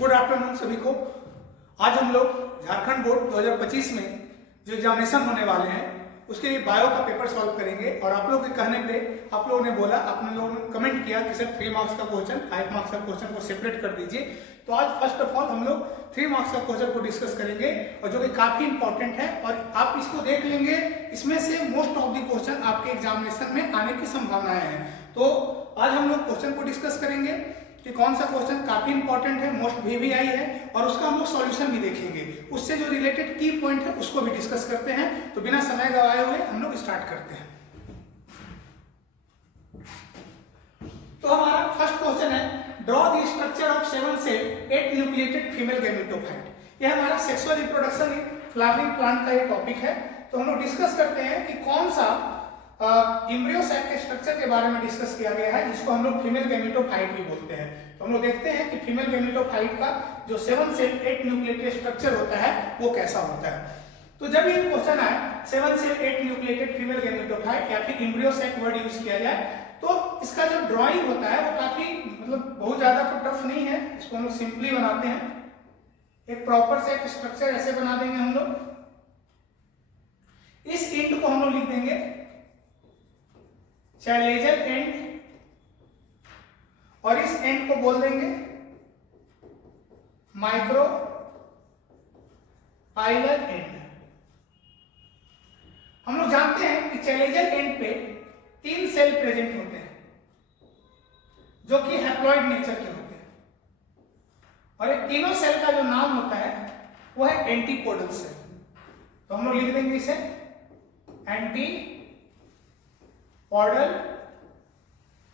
Good afternoon सभी को। आज हम लोग झारखंड बोर्ड 2025 में जो एग्जामिनेशन होने वाले हैं उसके लिए बायो का पेपर सॉल्व करेंगे। और आप लोगों के कहने पे आप लोगों ने बोला, आपने लोगों ने कमेंट किया कि सर 3 मार्क्स का क्वेश्चन 5 मार्क्स का क्वेश्चन को सेपरेट कर दीजिए। तो आज फर्स्ट ऑफ ऑल हम लोग 3 मार्क्स का क्वेश्चन को डिस्कस करेंगे और जो कि काफी इंपॉर्टेंट है और आप इसको देख लेंगे, इसमें से मोस्ट ऑफ द क्वेश्चन आपके एग्जामिनेशन में आने की संभावनाएं हैं। तो आज हम लोग क्वेश्चन को डिस्कस करेंगे कि कौन सा क्वेश्चन काफी इंपॉर्टेंट है, मोस्ट VVI है, और उसका हम लोग सॉल्यूशन भी देखेंगे। उससे जो रिलेटेड की पॉइंट है उसको भी डिस्कस करते हैं। तो बिना समय गवाए हुए हम लोग स्टार्ट करते हैं। तो हमारा फर्स्ट क्वेश्चन है, draw the structure of 7 cell 8 nucleated female gametophyte. यह हमारा sexual reproduction in flowering plant का ये टॉपिक है। तो हम लोग डिस्कस करते हैं कि कौन सा एम्ब्रियो सैक के स्ट्रक्चर के बारे में डिस्कस किया गया है, जिसको हम लोग फीमेल गैमेटोफाइट भी बोलते हैं। तो हम लोग देखते हैं कि फीमेल गैमेटोफाइट का जो 7 सेल 8 न्यूक्लिएटेड स्ट्रक्चर होता है वो कैसा होता है। तो जब ये क्वेश्चन आए 7 सेल 8 न्यूक्लिएटेड फीमेल गैमेटोफाइट या फिर एम्ब्रियो सैक वर्ड यूज किया जाए, तो इसका जो ड्राइंग होता है वो काफी बहुत ज्यादा तो टफ नहीं है। इसको हम लोग सिंपली बनाते हैं। एक प्रॉपर से एक स्ट्रक्चर ऐसे बना देंगे हम लोग। इस एंड को हम लोग लिख देंगे चैलेंजर एंड और इस एंड को बोल देंगे माइक्रो पाइलर एंड। हम लोग जानते हैं कि चैलेंजर एंड पे 3 सेल प्रेजेंट होते हैं जो कि हैप्लॉइड नेचर के होते हैं, और ये तीनों सेल का जो नाम होता है वो है एंटीपोडल सेल। तो हम लोग लिख देंगे इसे एंटीपोडल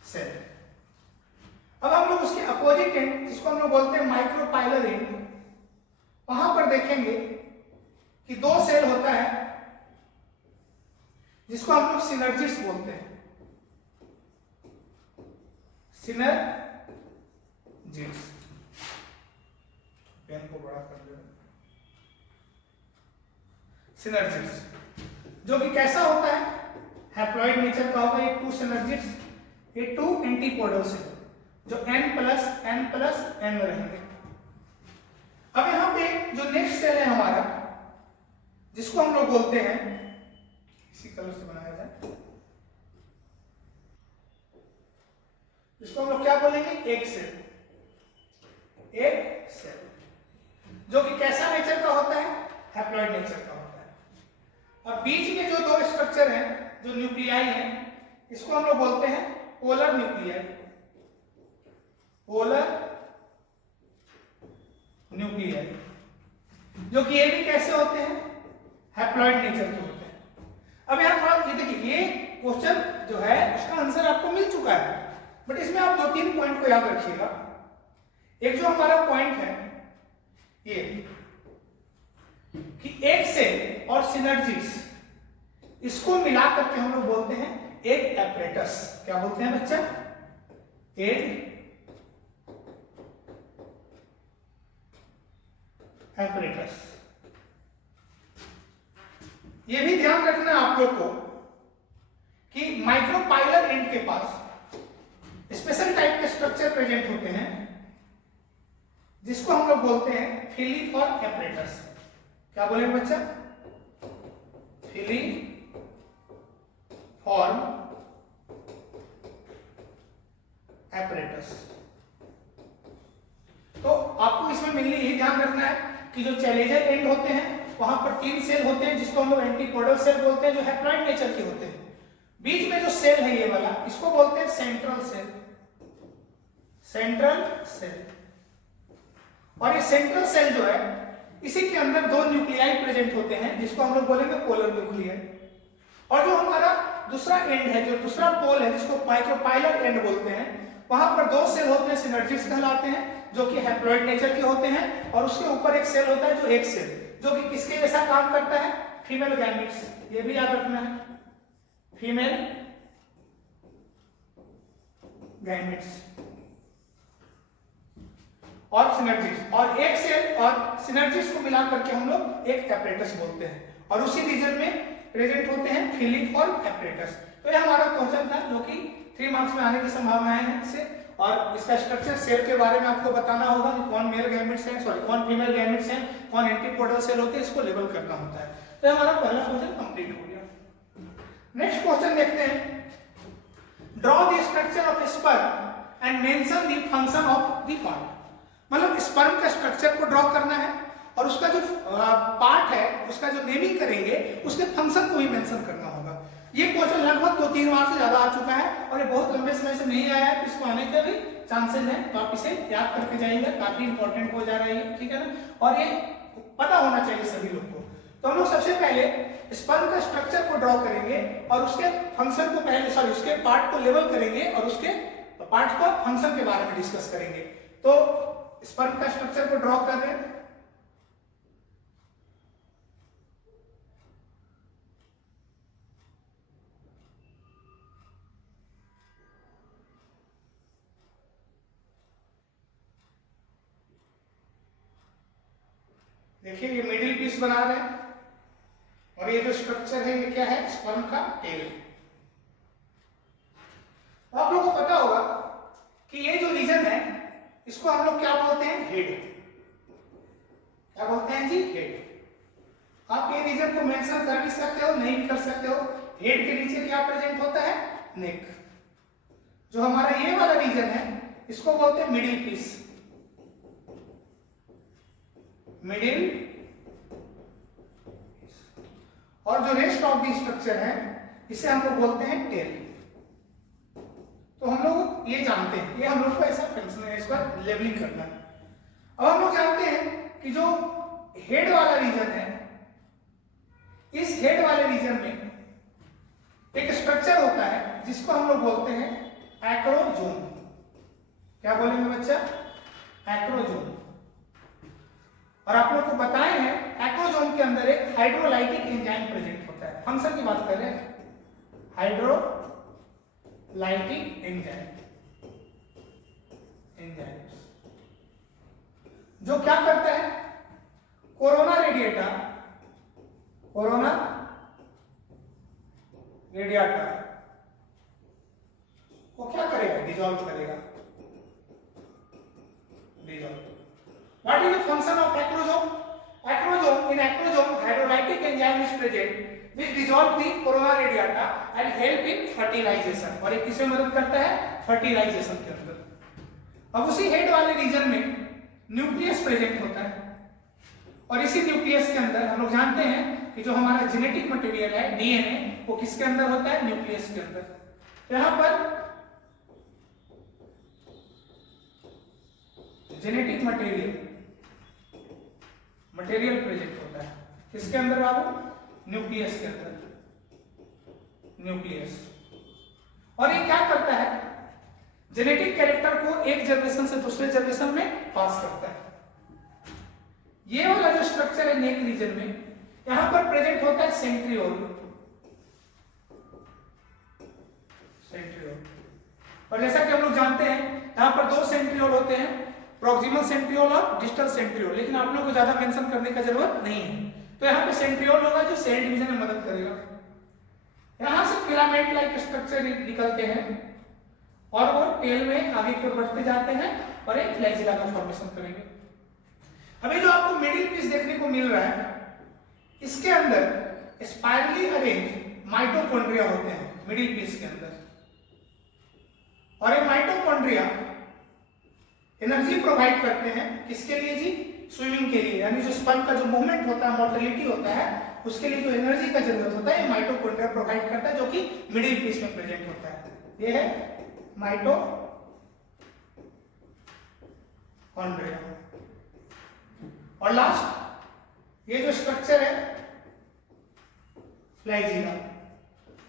सेल। अब हम लोग उसके अपोजिट एंड, जिसको हम लोग बोलते हैं माइक्रोपाइलर एंड, वहां पर देखेंगे कि 2 सेल होता है जिसको हम लोग सिनर्जिस्ट बोलते हैं। सिनर्जिस्ट, पेन को बड़ा कर दे। सिनर्जिस्ट जो कि कैसा होता है, हैप्लॉइड नेचर का होगा। ये 2 सिनर्जिस्ट, ये 2 एंटीपोडल सेल जो n+n में रहेंगे। अब यहां पे जो नेक्स्ट सेल है हमारा, जिसको हम लोग बोलते हैं, इसी कलर से बनाया जाए, जिसको हम लोग क्या बोलेंगे, एक सेल जो कि कैसा नेचर का होता है, हैप्लॉइड नेचर का होता है। अब बीच में जो 2 स्ट्रक्चर हैं, जो न्यूक्लियाई हैं, इसको हम लोग बोलते हैं पोलर न्यूक्लियाई। पोलर न्यूक्लियाई जो कि ये भी कैसे होते हैं, हैप्लॉइड नेचर के होते हैं। अब यहां थोड़ा ये देखिए, ये क्वेश्चन जो है उसका आंसर आपको मिल चुका है, बट इसमें आप 2-3 पॉइंट को याद रखिएगा। एक जो हमारा पॉइंट है ये कि एक सेल और सिनर्जिस, इसको मिला करके हम लोग बोलते हैं एक एपरेटस। क्या बोलते हैं बच्चा, एक एपरेटस। ये भी ध्यान रखना है आप लोग को कि माइक्रोपाइलर एंड के पास स्पेशल टाइप के स्ट्रक्चर प्रेजेंट होते हैं, जिसको हम लोग बोलते हैं फिलीफॉर्म एपरेटस। क्या बोलेंगे बच्चा, फिलीफॉर्म एपरेटस। तो आपको इसमें मिलनी यही ध्यान रखना है कि जो चैलेंजर एंड होते हैं वहां पर 3 सेल होते हैं, जिसको हम लोग एंटीपोडल सेल बोलते हैं, जो हैप्लॉइड नेचर के होते हैं। बीच में जो सेल है ये वाला, इसको बोलते हैं सेंट्रल सेल। सेंट्रल सेल, और ये सेंट्रल सेल जो है, इसी के अंदर 2 न्यूक्लियाई प्रेजेंट होते हैं, जिसको हम लोग बोलेंगे पोलर न्यूक्लियाई। और जो हमारा दूसरा एंड है, जो दूसरा पोल है, जिसको माइक्रोपाइलर एंड बोलते हैं, वहां पर 2 सेल होते हैं, सिनर्जिस्ट कहलाते हैं, जो कि हैप्लॉइड नेचर के होते हैं। और उसके ऊपर एक सेल होता है जो एक सेल, जो कि किसके जैसा काम करता है, फीमेल गैमेट्स। ये भी याद रखना है, फीमेल गैमेट्स और सिनर्जिस्ट। और एक सेल और सिनर्जिस्ट को मिला करके हम लोग एक एपरेटस बोलते हैं, और उसी रीजन में प्रेजेंट होते हैं फिलीफॉर्म एपरेटस। तो ये हमारा क्वेश्चन था जो कि 3 मार्क्स में आने की संभावनाएं हैं इससे। और इसका स्ट्रक्चर सेल के बारे में आपको बताना होगा कि कौन मेल गैमेट्स हैं, सॉरी कौन फीमेल गैमेट्स हैं, कौन एंटीपोडल सेल होते हैं, इसको लेबल करना होता है। तो हमारा पहला क्वेश्चन कंप्लीट हो गया। नेक्स्ट क्वेश्चन देखते हैं, draw the structure of sperm and mention the function of the part. मतलब स्पर्म का स्ट्रक्चर को ड्रॉ करना है और उसका जो पार्ट है, उसका जो नेमिंग करेंगे, उसके फंक्शन को भी मेंशन करना होगा। ये क्वेश्चन लगभग 2-3 बार से ज्यादा आ चुका है और ये बहुत लंबे समय से नहीं आया है, इसको आने के भी चांसेस हैं, तो आप इसे याद करके जाइएगा, काफी इंपॉर्टेंट हो जा रहा है, ठीक है ना। और ये पता होना चाहिए सभी लोग को। तो हम लोग सबसे पहले स्पर्म का स्ट्रक्चर को ड्रॉ करेंगे और उसके फंक्शन को पहले, सॉरी उसके पार्ट को लेबल करेंगे और उसके पार्ट को फंक्शन के बारे में डिस्कस करेंगे। तो स्पर्म का स्ट्रक्चर को ड्रॉ कर रहे हैं, देखिए ये मिडिल पीस बना रहे हैं और ये जो स्ट्रक्चर है ये क्या है, स्पर्म का टेल। आप लोगों को पता होगा कि ये जो रीजन है इसको हम लोग क्या बोलते हैं, हेड। क्या बोलते हैं जी, हेड। आप ये रीजन को मेंशन कर भी सकते हो, नहीं भी कर सकते हो। हेड के नीचे क्या प्रेजेंट होता है, नेक। जो हमारा ये वाला रीजन है इसको बोलते हैं मिडिल पीस, मिडिल। और जो रेस्ट ऑफ द स्ट्रक्चर है इसे हम लोग बोलते हैं टेल। तो हम लोग ये जानते हैं, ये हम लोग को ऐसा फंक्शन है, इसका लेबलिंग करना है। अब हम लोग जानते हैं कि जो हेड वाला रीजन है, इस हेड वाले रीजन में एक स्ट्रक्चर होता है जिसको हम लोग बोलते हैं एक्रोजोम। क्या बोलेंगे बच्चा, एक्रोजोम। और आप लोग को बताए हैं एक्रोजोम के अंदर एक हाइड्रोलाइटिक एंजाइम प्रेजेंट होता है। फंक्शन की बात कर रहे हैं, हाइड्रोलाइटिक एंजाइम, जो क्या करता है, कोरोना रेडिएटा वो क्या करेगा, डिसॉल्व करेगा, dissolve. What is the function of acrosome? In acrosome, hydrolytic enzyme is present which dissolve the corona radiata and help in fertilization। और ये किसमें मदद करता है, फर्टिलाइजेशन के अंदर। अब उसी हेड वाले रीजन में न्यूक्लियस प्रेजेंट होता है और इसी न्यूक्लियस के अंदर हम लोग जानते हैं कि जो हमारा जेनेटिक मटेरियल है, डीएनए, वो किसके अंदर होता है, न्यूक्लियस के अंदर। यहां पर जेनेटिक मटेरियल प्रेजेंट होता है, किसके अंदर बाबू, न्यूक्लियस के अंदर, न्यूक्लियस। और ये क्या करता है, जेनेटिक कैरेक्टर को एक जनरेशन से दूसरे जनरेशन में पास करता है। ये वाला जो स्ट्रक्चर है नेक रीजन में, यहां पर प्रेजेंट होता है सेंट्रियोल। और जैसा कि हम लोग जानते हैं यहां पर 2 सेंट्रियोल होते हैं, प्रॉक्सिमल सेंट्रियोल और डिस्टल सेंट्रियोल, लेकिन आप लोगों को ज्यादा मेंशन करने का जरूरत नहीं है। तो यहाँ पे सेंट्रियोल होगा जो सेल डिवीजन में मदद करेगा। यहां से फिलामेंट लाइक स्ट्रक्चर निकलते हैं और वो टेल में आगे की ओर बढ़ते जाते हैं और एक फ्लैजिला का फॉर्मेशन करेंगे। अभी जो आपको मिडिल पीस देखने को मिल रहा है, इसके अंदर स्पाइरली अरेंज माइटोकॉन्ड्रिया होते हैं मिडिल पीस के अंदर। और ये माइटोकॉन्ड्रिया एनर्जी प्रोवाइड करते हैं, किसके लिए जी, स्विमिंग के लिए। यानी जो स्पर्म का जो मूवमेंट होता है, मोटिलिटी होता है, उसके लिए जो एनर्जी का जरूरत होता है, ये माइटोकॉन्ड्रिया प्रोवाइड करता है, जो कि मिडिल पीस में प्रेजेंट होता है। ये है माइटोकॉन्ड्रिया। और लास्ट ये जो स्ट्रक्चर है फ्लैजिला,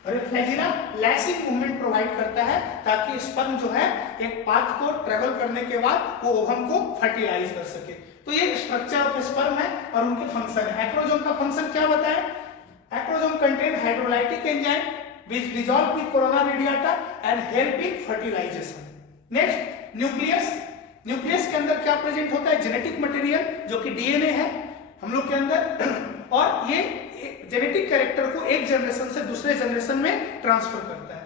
और ये फ्लैजिला लैसिंग मूवमेंट प्रोवाइड करता है ताकि स्पर्म जो है एक पाथ को ट्रेवल करने के बाद वो ओवम को फर्टिलाइज कर सके। तो ये स्ट्रक्चर ऑफ स्पर्म है और उनके फंक्शन है। एक्रोजोम का फंक्शन क्या बताएं, acrosome contain hydrolytic enzyme which dissolve the corona radiata and help in fertilization। Next nucleus के अंदर क्या प्रेजेंट होता है, जेनेटिक मटेरियल जो कि डीएनए है हम लोग के अंदर, और ये जेनेटिक कैरेक्टर को एक जनरेशन से दूसरे जनरेशन में ट्रांसफर करता है।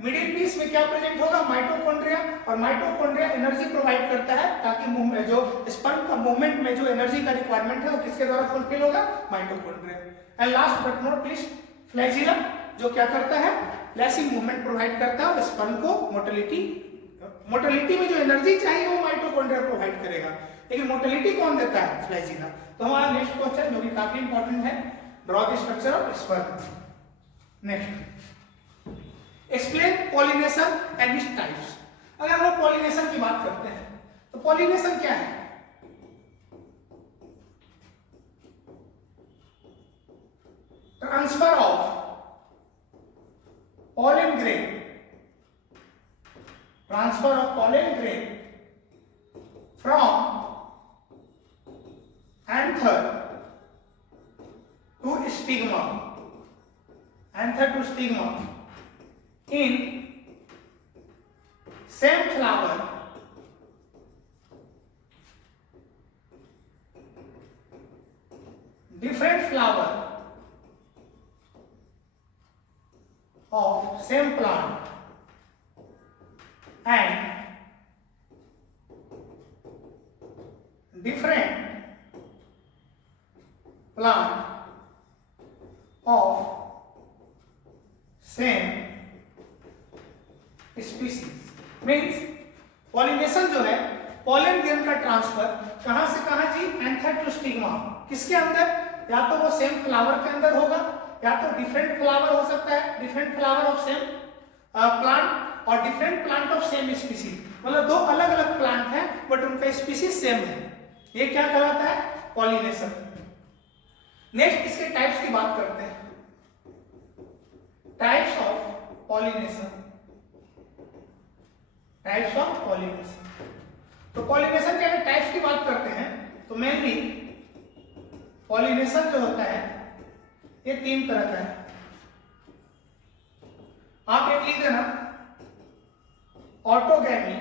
मिडिल पीस में क्या प्रेजेंट होगा, माइटोकॉन्ड्रिया, और माइटोकॉन्ड्रिया एनर्जी प्रोवाइड करता है ताकि जो स्पर्म का मूवमेंट में जो एनर्जी का रिक्वायरमेंट है वो किसके द्वारा फुलफिल होगा, mitochondria. And last but not least flagella, जो क्या करता है, लैसिंग मूवमेंट प्रोवाइड करता है और स्पर्म को मोटिलिटी में जो एनर्जी चाहिए वो माइटोकॉन्ड्रिया प्रोवाइड करेगा, लेकिन मोटिलिटी कौन देता है, फ्लैजिला। तो हमारा नेक्स्ट क्वेश्चन जो कि काफी इंपॉर्टेंट है, draw the structure of sperm. Next, explain pollination and its types. अगर हम लोग पॉलिनेशन की बात करते हैं तो पॉलिनेशन क्या है, transfer of pollen grain, transfer of pollen grain from anther to stigma, anther to stigma in same flower different flower of same plant and different plant of same species। Means pollination जो है, pollen grain का transfer कहां से कहां जी, anther to stigma, किसके अंदर, या तो वो सेम फ्लावर के अंदर होगा या तो डिफरेंट फ्लावर हो सकता है, different flower of same plant और different plant of same species, मतलब दो अलग अलग प्लांट हैं बट उनका स्पीसीज सेम है, ये क्या कहलाता है, पॉलिनेशन। नेक्स्ट इसके टाइप्स की बात करते हैं, types of pollination, types of pollination. तो पॉलिनेशन के अगर टाइप्स की बात करते हैं तो मेनली पॉलिनेशन जो होता है ये तीन तरह का है। आप एक लिख देना, ऑटोगैमी,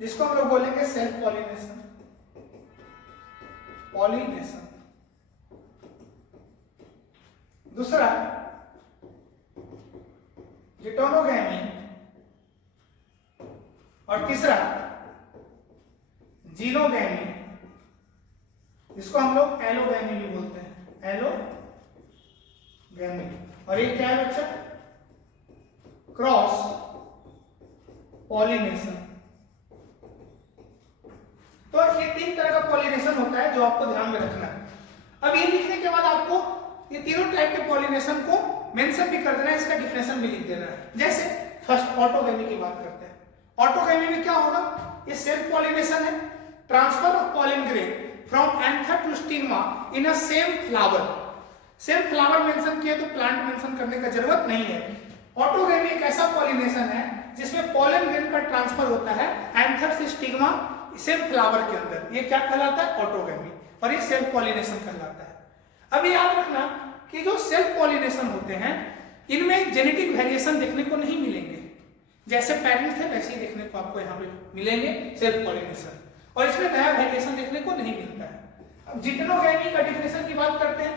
जिसको हम लोग बोलेंगे सेल्फ पॉलिनेशन, पॉलिनेशन। दूसरा जिटोनोगैमी, और तीसरा जीनोगैमी, जिसको हम लोग एलोगैमी भी बोलते हैं, एलोगैमी। और ये क्या है बच्चा, क्रॉस पॉलिनेशन। तो ये तीन तरह का पॉलिनेशन होता है जो आपको ध्यान में रखना है। अब ये लिखने के बाद आपको ये तीनों टाइप के पॉलिनेशन को मेंशन भी कर देना है, इसका डिफिनेशन भी लिख देना है। जैसे फर्स्ट ऑटोगैमी की बात करते हैं, ऑटोगैमी में क्या होगा, ये सेल्फ पॉलिनेशन है, transfer of pollen grain from anther to stigma in a same flower. Same flower mention किया तो प्लांट मेंशन करने का जरूरत नहीं है। ऑटोगैमी एक ऐसा पॉलिनेशन है जिसमें पॉलन ग्रेन का ट्रांसफर होता है एंथर से स्टिग्मा सेम फ्लावर के अंदर, ये क्या कहलाता है, ऑटोगैमी, और ये सेल्फ पॉलिनेशन कहलाता है। अब याद रखना कि जो सेल्फ पॉलिनेशन होते हैं इनमें जेनेटिक वेरिएशन देखने को नहीं मिलेंगे, जैसे पेरेंट्स है वैसे ही देखने को आपको यहाँ पे मिलेंगे सेल्फ पॉलिनेशन, और इसमें नया वेरिएशन देखने को नहीं मिलता है। अब जिटोनोगैमी का डिफिनेशन की बात करते हैं,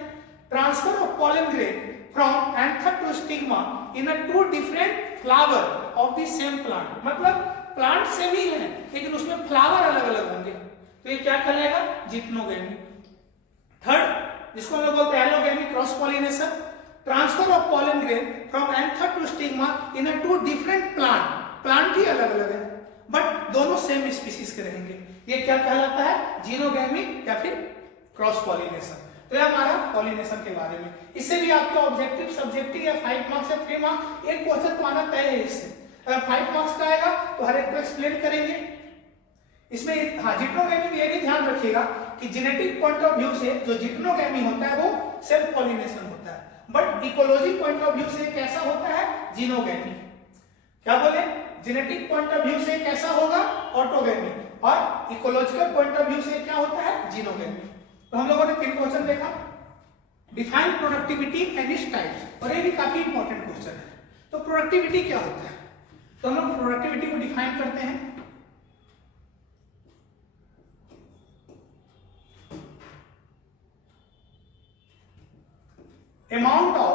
transfer of pollen grain from anther to stigma in a two different flower of the same plant, मतलब प्लांट सेम ही है लेकिन उसमें फ्लावर अलग अलग होंगे, तो ये क्या कहलाएगा, जिटोनोगैमी। थर्ड जिसको हम लोग बोलते हैं allogamy, cross pollination, transfer of pollen grain from anther to stigma in a two different plant, plant ही अलग अलग है बट दोनों सेम स्पीसीज के रहेंगे, ये क्या कहलाता है, जीनोगैमी या फिर क्रॉस पॉलिनेशन। तो ये हमारा पॉलिनेशन के बारे में। इससे भी आपका ऑब्जेक्टिव सब्जेक्टिव या 5 मार्क्स या 3 मार्क्स एक क्वेश्चन तो आना तय है इससे। अगर 5 मार्क्स का आएगा तो हर एक को एक्सप्लेन करेंगे। इसमें हाँ जिटोनोगैमी में ये भी ध्यान रखिएगा कि जेनेटिक पॉइंट ऑफ व्यू से जो जिटोनोगैमी होता है वो सेल्फ पॉलिनेशन होता है, but ecology point of view से कैसा होता है, जीनोगैमी। क्या बोले, जेनेटिक पॉइंट ऑफ व्यू से कैसा होगा, ऑटोगैमी, और इकोलॉजिकल पॉइंट ऑफ व्यू से क्या होता है, जीनोगैमी। तो हम लोगों ने 3 क्वेश्चन देखा, define productivity and its types, और ये भी काफी इंपॉर्टेंट क्वेश्चन है। तो प्रोडक्टिविटी क्या होता है, तो हम लोग प्रोडक्टिविटी को डिफाइन करते हैं, amount of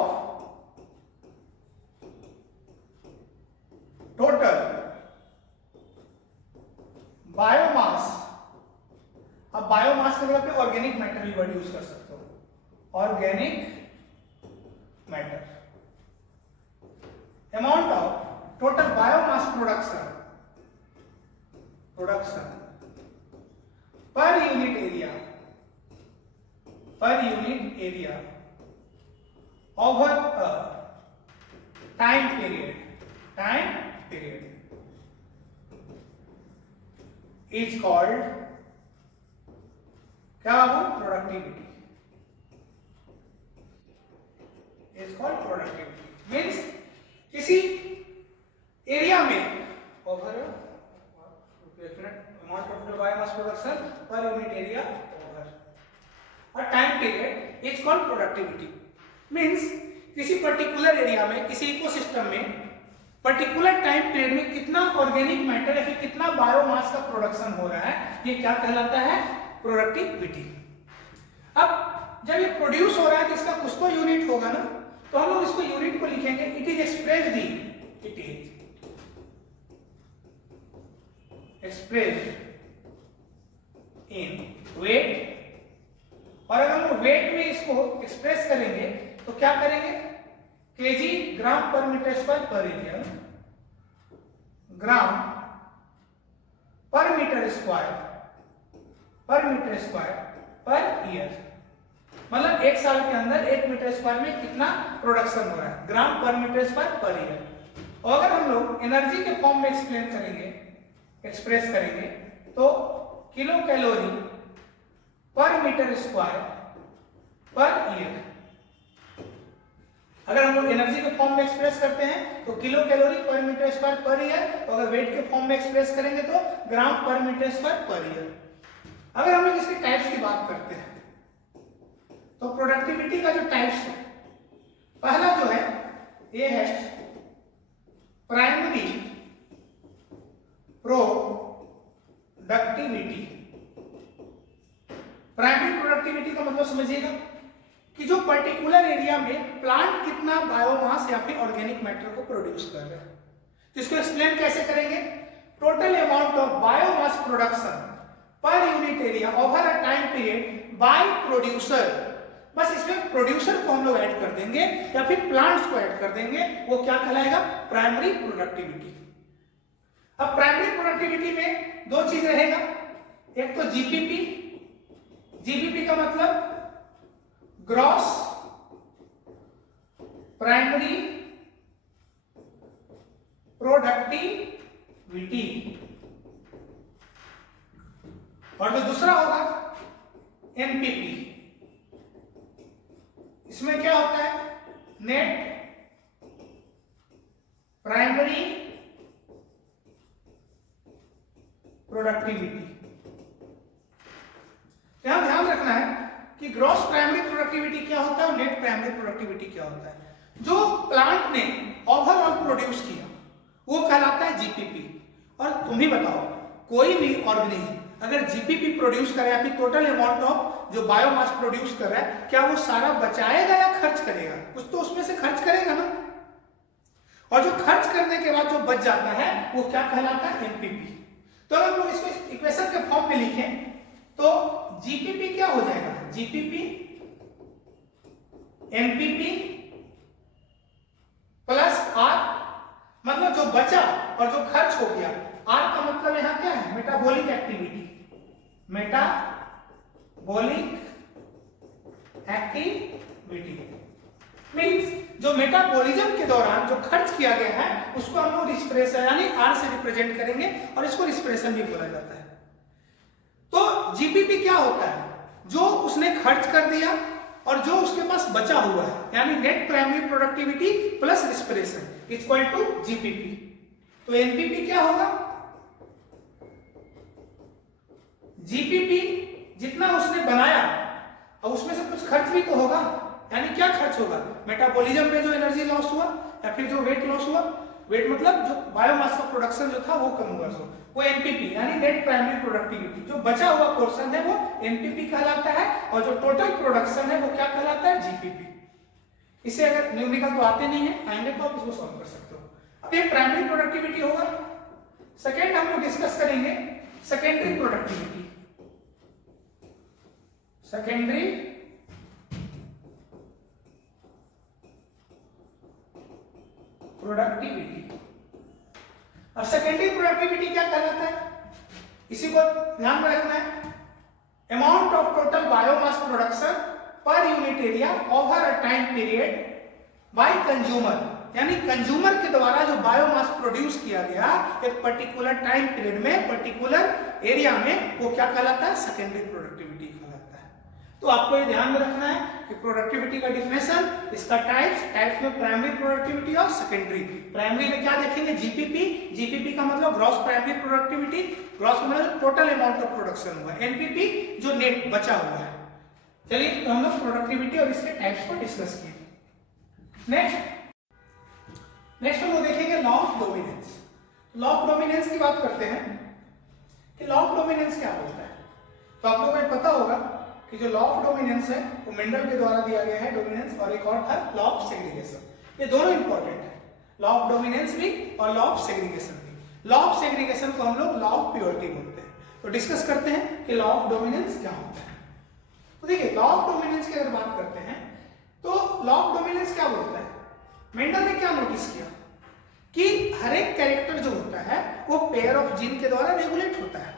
जगह पे ऑर्गेनिक मैटर भी वर्ड यूज कर सकते हो, organic matter. Amount of total biomass production per unit area over a time period is called क्या बाबू? Productivity is called productivity. Means किसी एरिया में over amount of biomass production per unit area over a time period is called productivity। Means किसी particular area में, किसी ecosystem में particular time period में कितना ऑर्गेनिक मैटर या फिर कितना बायोमास का प्रोडक्शन हो रहा है, ये क्या कहलाता है? प्रोडक्टिविटी। अब जब ये प्रोड्यूस हो रहा है तो इसका कुछ तो यूनिट होगा ना, तो हम लोग इसको यूनिट को लिखेंगे, it is expressed in weight. और अगर हम वेट में इसको एक्सप्रेस करेंगे तो क्या करेंगे? केजी ग्राम पर मीटर स्क्वायर पर एरिया, ग्राम पर मीटर स्क्वायर पर ईयर। मतलब एक साल के अंदर 1 मीटर स्क्वायर में कितना प्रोडक्शन हो रहा है, ग्राम पर मीटर स्क्वायर पर ईयर। और अगर हम लोग एनर्जी के फॉर्म में एक्सप्रेस करेंगे तो किलो कैलोरी पर मीटर स्क्वायर पर ईयर। अगर हम लोग एनर्जी के फॉर्म में एक्सप्रेस करते हैं तो किलो कैलोरी पर मीटर स्क्वायर पर ईयर, और अगर वेट के फॉर्म में एक्सप्रेस करेंगे तो ग्राम पर मीटर स्क्वायर पर ईयर। अगर हम लोग इसके टाइप्स की बात करते हैं तो प्रोडक्टिविटी का जो टाइप्स है, पहला जो है ये है प्राइमरी प्रोडक्टिविटी। प्राइमरी प्रोडक्टिविटी का मतलब समझिएगा कि जो पर्टिकुलर एरिया में प्लांट कितना बायोमास या फिर ऑर्गेनिक मैटर को प्रोड्यूस कर रहे हैं। तो इसको एक्सप्लेन कैसे करेंगे? Total amount of biomass production per unit area over a time period by producer. बस इसमें प्रोड्यूसर को हम लोग ऐड कर देंगे या फिर प्लांट्स को ऐड कर देंगे, वो क्या कहलाएगा? Primary productivity. अब प्राइमरी प्रोडक्टिविटी में दो चीज रहेगा, एक तो जीपीपी। जीपीपी का मतलब ग्रॉस प्राइमरी प्रोडक्टिविटी, और जो दूसरा होगा एनपीपी। इसमें क्या होता है? Net primary productivity. यहां ध्यान रखना है कि ग्रॉस प्राइमरी प्रोडक्टिविटी क्या होता है और नेट प्राइमरी प्रोडक्टिविटी क्या होता है। जो प्लांट ने ओवरऑल प्रोड्यूस किया वो कहलाता है जीपीपी। और तुम ही बताओ, कोई भी ऑर्गेनिज्म अगर जीपीपी प्रोड्यूस करे या फिर टोटल अमाउंट ऑफ जो बायोमास प्रोड्यूस कर रहा है, क्या वो सारा बचाएगा या खर्च करेगा? कुछ तो उसमें से खर्च करेगा ना। और जो खर्च करने के बाद जो बच जाता है वो क्या कहलाता है? एनपीपी। तो अगर हम लोग इसको इक्वेशन के फॉर्म में लिखें तो जीपीपी क्या हो जाएगा? जीपीपी एनपीपी प्लस आर, मतलब जो बचा और जो खर्च हो गया। आर का मतलब यहां क्या है? Metabolic activity. Metabolic activity means जो मेटाबॉलिज्म के दौरान जो खर्च किया गया है उसको हम लोग रिस्पिरेशन यानी आर से रिप्रेजेंट करेंगे, और इसको रिस्पिरेशन भी बोला जाता है। तो जीपीपी क्या होता है? जो उसने खर्च कर दिया और जो उसके पास बचा हुआ है, यानी net primary productivity plus respiration equal to GPP. तो एनपीपी क्या होगा? जीपीपी जितना उसने बनाया और उसमें से कुछ खर्च भी तो होगा, यानी क्या खर्च होगा? मेटाबॉलिज्म में जो एनर्जी लॉस हुआ या फिर जो वेट लॉस हुआ। वेट मतलब जो बायोमास का प्रोडक्शन जो था वो कम हुआ, सो वो एनपीपी यानी नेट प्राइमरी प्रोडक्टिविटी। जो बचा हुआ पोर्शन है वो एनपीपी कहलाता है, और जो टोटल प्रोडक्शन है वो क्या कहलाता है? जीपीपी। इसे अगर न्यूमेरिकल तो आते नहीं है, आएंगे तो आप इसको सॉल्व कर सकते हो। अब ये प्राइमरी प्रोडक्टिविटी होगा। सेकेंड हम लोग डिस्कस करेंगे सेकेंडरी प्रोडक्टिविटी। Secondary productivity. अब सेकेंडरी प्रोडक्टिविटी क्या कहलाता है, इसी को ध्यान में रखना है। Amount of total biomass production per unit area over a time period by consumer, यानी कंज्यूमर के द्वारा जो बायोमास प्रोड्यूस किया गया एक पर्टिकुलर टाइम पीरियड में पर्टिकुलर एरिया में, वो क्या कहलाता है, सेकेंडरी प्रोडक्टिविटी कहलाता है। तो आपको ये ध्यान में रखना है कि प्रोडक्टिविटी का डिफिनेशन, इसका टाइप्स में प्राइमरी प्रोडक्टिविटी और सेकेंडरी। प्राइमरी में क्या देखेंगे, जीपीपी, जीपीपी का मतलब ग्रॉस प्राइमरी प्रोडक्टिविटी, ग्रॉस मतलब टोटल अमाउंट ऑफ प्रोडक्शन हुआ, एनपीपी जो नेट बचा हुआ है। चलिए तो हम लोग प्रोडक्टिविटी और इसके टाइप्स को डिस्कस किए। नेक्स्ट हम लोग देखेंगे law of dominance. Law of dominance की बात करते हैं कि लॉ ऑफ डोमिनेंस क्या होता है। तो आप लोगों को पता होगा कि जो लॉ ऑफ डोमिनेंस है वो मेंडल के द्वारा दिया गया है, डोमिनेंस, और एक और था लॉ ऑफ सेग्रीगेशन। ये दोनों इंपॉर्टेंट है, लॉ ऑफ डोमिनेंस भी और लॉ ऑफ सेग्रीगेशन भी। लॉ ऑफ सेग्रीगेशन को हम लोग लॉ ऑफ प्योरिटी बोलते हैं। तो डिस्कस करते हैं कि लॉ ऑफ डोमिनेंस क्या होता है। तो देखिए लॉ ऑफ डोमिनेंस की अगर बात करते हैं तो लॉ ऑफ डोमिनेंस क्या बोलता है, मेंडल ने क्या नोटिस किया कि हर एक कैरेक्टर जो होता है वो पेयर ऑफ जीन के द्वारा रेगुलेट होता है।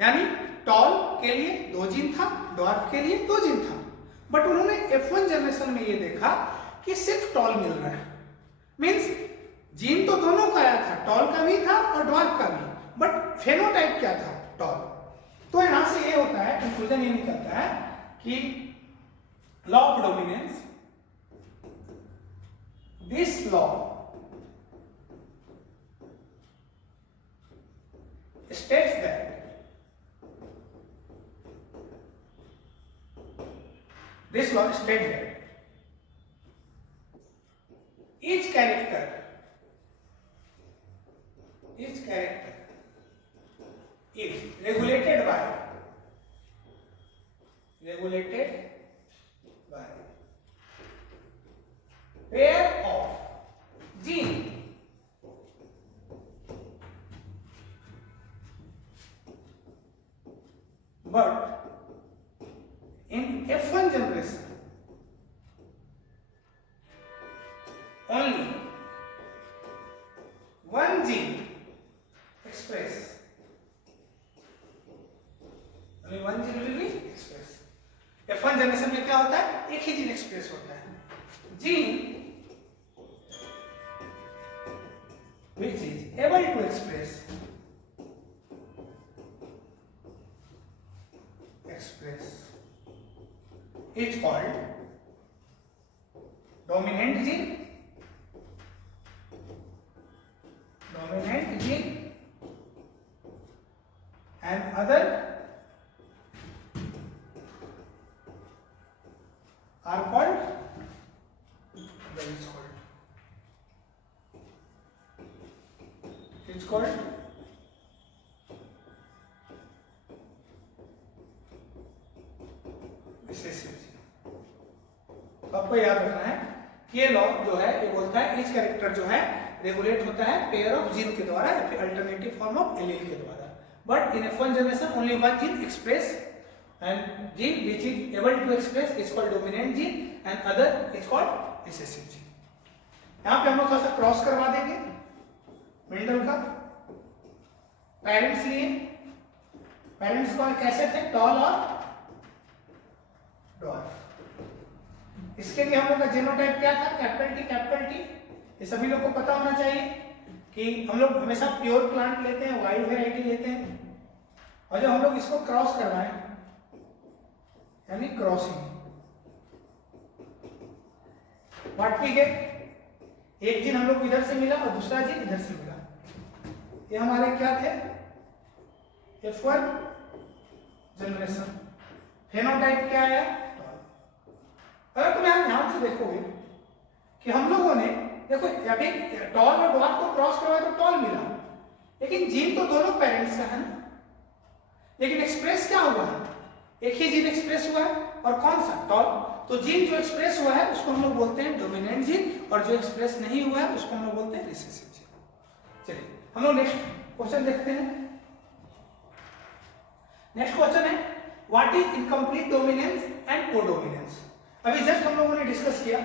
यानी टॉल के लिए 2 जीन था, डॉर्फ के लिए 2 जीन था, बट उन्होंने F1 जनरेशन में ये देखा कि सिर्फ टॉल मिल रहा है। मींस जीन तो दोनों का आया था, टॉल का भी था और डॉर्फ का भी, बट फेनोटाइप क्या था, टॉल। तो यहां से ये होता है, कंक्लूजन ये निकलता है कि law of dominance, this law states that this law states that each character is regulated by pair of gene but in F1 generation only one gene express, only one gene will be express। F1 generation में क्या होता है, एक ही gene express होता है, gene which is able to express is called dominant gene, and other are called recessive gene. तो आपको याद रखना है कि ये लॉ जो है ये बोलता है ईच कैरेक्टर जो है रेगुलेट होता है पेयर ऑफ जीन के द्वारा या फिर अल्टरनेटिव फॉर्म ऑफ एलील के द्वारा। But in F1 generation only one gene express, and gene which is able to express is called dominant gene and other is called recessive gene. यहाँ पे हम लोग थोड़ा सा क्रॉस करवा देंगे मेंडल का। पेरेंट्स लिए, पेरेंट्स कौन कैसे थे, टॉल और डॉर्फ। इसके लिए हम लोग का जीनोटाइप क्या था, कैपिटल टी। ये सभी लोग को पता होना चाहिए कि हम लोग हमेशा प्योर प्लांट लेते हैं, वाइल्ड वेराइटी लेते हैं, और जब हम लोग इसको क्रॉस करवाएं यानी क्रॉसिंग, व्हाट वी गेट, एक जीन हम लोग को इधर से मिला और दूसरा जीन इधर से मिला। ये हमारे क्या थे, F1 जनरेशन। फेनोटाइप क्या आया, अगर तुम यहां ध्यान से देखोगे कि हम लोगों ने देखो अभी टॉल और डॉर्फ को क्रॉस करवाया तो टॉल मिला, लेकिन जीन तो दोनों पेरेंट्स का है ना, लेकिन एक्सप्रेस क्या हुआ है, एक ही जीन एक्सप्रेस हुआ है, और कौन सा, टॉल। तो जीन जो एक्सप्रेस हुआ है उसको हम लोग बोलते हैं डोमिनेंट जीन, और जो एक्सप्रेस नहीं हुआ है उसको हम लोग बोलते हैं रिसेसिव जीन। चलिए हम लोग नेक्स्ट क्वेश्चन देखते हैं। नेक्स्ट क्वेश्चन है what is incomplete dominance and codominance. अभी जस्ट हम लोगों ने डिस्कस किया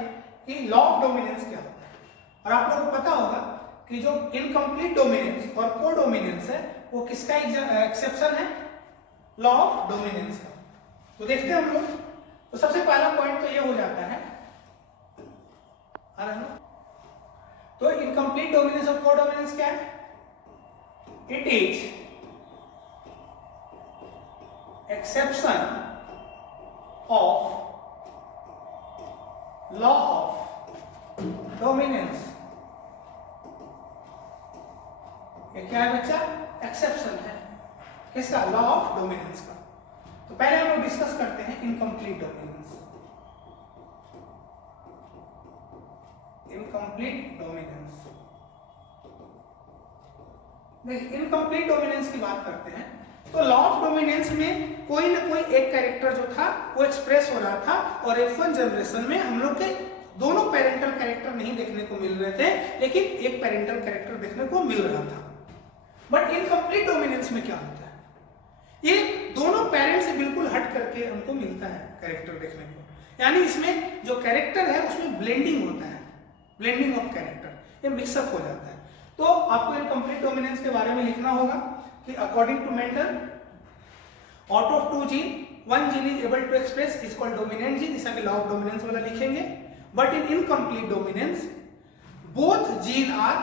कि लॉ ऑफ डोमिनेंस क्या होता है, और आप लोगों को पता होगा कि जो इनकम्प्लीट डोमिनेंस और कोडोमिनेंस है वो किसका एक्सेप्शन है, लॉ ऑफ डोमिनेंस का। तो देखते हैं हम लोग। तो सबसे पहला पॉइंट तो ये हो जाता है, तो इनकम्प्लीट डोमिनेंस और कोडोमिनेंस क्या है, it is exception of law of dominance. ये क्या है बच्चा, एक्सेप्शन है किसका, लॉ ऑफ डोमिनेंस का। तो पहले हम लोग डिस्कस करते हैं इनकम्प्लीट डोमिनेंस। इनकम्प्लीट डोमिनेंस, देखिए इनकम्प्लीट डोमिनेंस की बात करते हैं तो लॉ ऑफ डोमिनेंस में कोई ना कोई एक कैरेक्टर जो था वो एक्सप्रेस हो रहा था, और F1 जनरेशन में हम लोग के दोनों पेरेंटल कैरेक्टर नहीं देखने को मिल रहे थे, लेकिन एक पेरेंटल कैरेक्टर देखने को मिल रहा था। बट इनकम्प्लीट डोमिनेंस में क्या होता है, ये दोनों पेरेंट्स से बिल्कुल हट करके हमको मिलता है कैरेक्टर देखने को, यानी इसमें जो कैरेक्टर है उसमें ब्लेंडिंग होता है, ब्लेंडिंग ऑफ कैरेक्टर, ये मिक्सअप हो जाता है। तो आपको इनकम्प्लीट डोमिनेंस के बारे में लिखना होगा कि according to Mendel, out of 2 gene 1 gene is able to express is called dominant gene, इसे लॉ ऑफ डोमिनेंस वाला लिखेंगे। But in incomplete dominance both gene are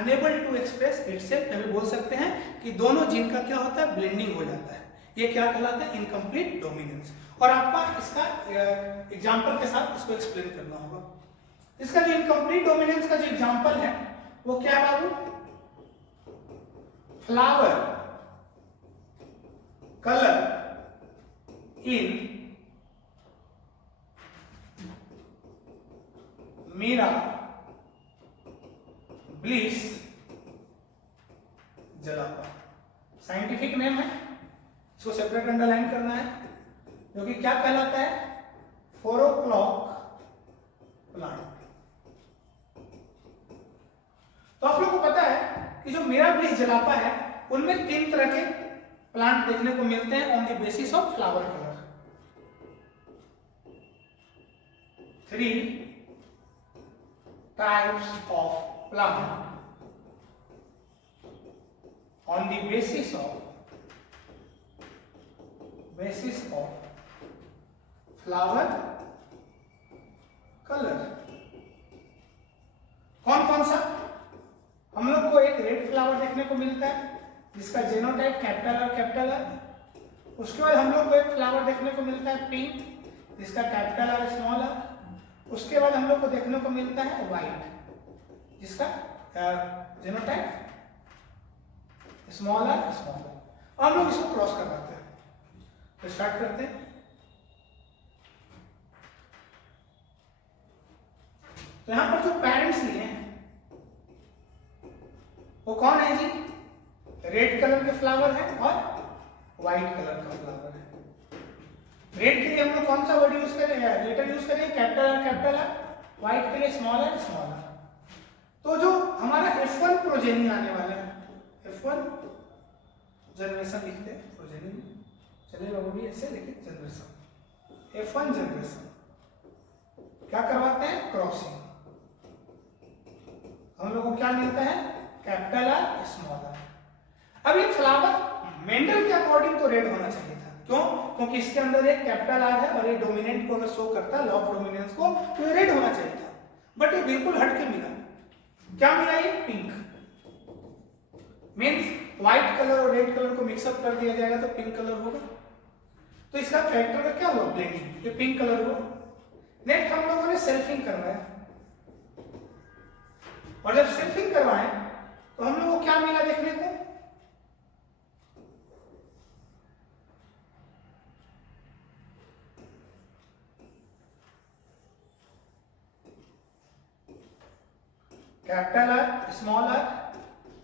unable to express itself, हम बोल सकते हैं कि दोनों जीन का क्या होता है, ब्लेंडिंग हो जाता है। ये क्या कहलाता है, इनकम्प्लीट डोमिनेंस। और आपका इसका एग्जांपल के साथ इसको एक्सप्लेन करना होगा। इसका जो इनकम्प्लीट डोमिनेंस का जो एग्जांपल है वो क्या है बाबू, flower colour in Mirabilis jalapa. Scientific name है, इसको सेपरेट अंडरलाइन करना है, जो कि क्या कहलाता है, 4 o'clock प्लांट। तो आप लोगों को पता है कि जो मीरा ब्लिस जलापा है उनमें 3 तरह के प्लांट देखने को मिलते हैं on the basis of flower colour. 3 types of plant on the basis of flower color। कौन कौन सा, हम लोग को एक रेड फ्लावर देखने को मिलता है जिसका जेनोटाइप कैपिटल आर। उसके बाद हम लोग को एक फ्लावर देखने को मिलता है पिंक जिसका कैपिटल आर स्मॉल आर। उसके बाद हम लोग को देखने को मिलता है व्हाइट जिसका जेनोटाइप स्मॉल आर। हम लोग इसको क्रॉस करवाते हैं, तो स्टार्ट करते हैं। तो यहां पर जो पेरेंट्स लिए हैं वो कौन है जी, रेड कलर के फ्लावर है और व्हाइट कलर का फ्लावर है। रेड के लिए हम लोग कौन सा वर्ड यूज करेंगे, लेटर यूज करेंगे कैपिटल आर, व्हाइट के लिए स्मॉल आर। तो जो हमारा F1 प्रोजेनी आने वाला है, F1 जनरेशन लिखते हैं, प्रोजेनी चलेगा वो भी ऐसे, लेकिन जनरेशन F1 जनरेशन क्या करवाते हैं, क्रॉसिंग। हम लोग को क्या मिलता है, कैपिटल आर स्मॉल आर। अब ये फ्लावर मेंडल के अकॉर्डिंग तो रेड होना चाहिए था, क्यों, क्योंकि इसके अंदर एक कैपिटल आर है और ये डोमिनेंट को अगर शो करता है, लॉ ऑफ डोमिनेंस को, तो ये रेड होना चाहिए था। बट ये बिल्कुल हट के मिला, क्या मिला, ये पिंक। मींस व्हाइट कलर और रेड कलर को मिक्सअप कर दिया जाएगा तो पिंक कलर होगा। तो इसका कैरेक्टर का क्या हुआ, ब्लेंडिंग, ये पिंक कलर हुआ। नेक्स्ट हम लोगों ने सेल्फिंग करवाया, और जब सेल्फिंग करवाए तो हम लोगों को क्या मिला देखने को, capital R small r,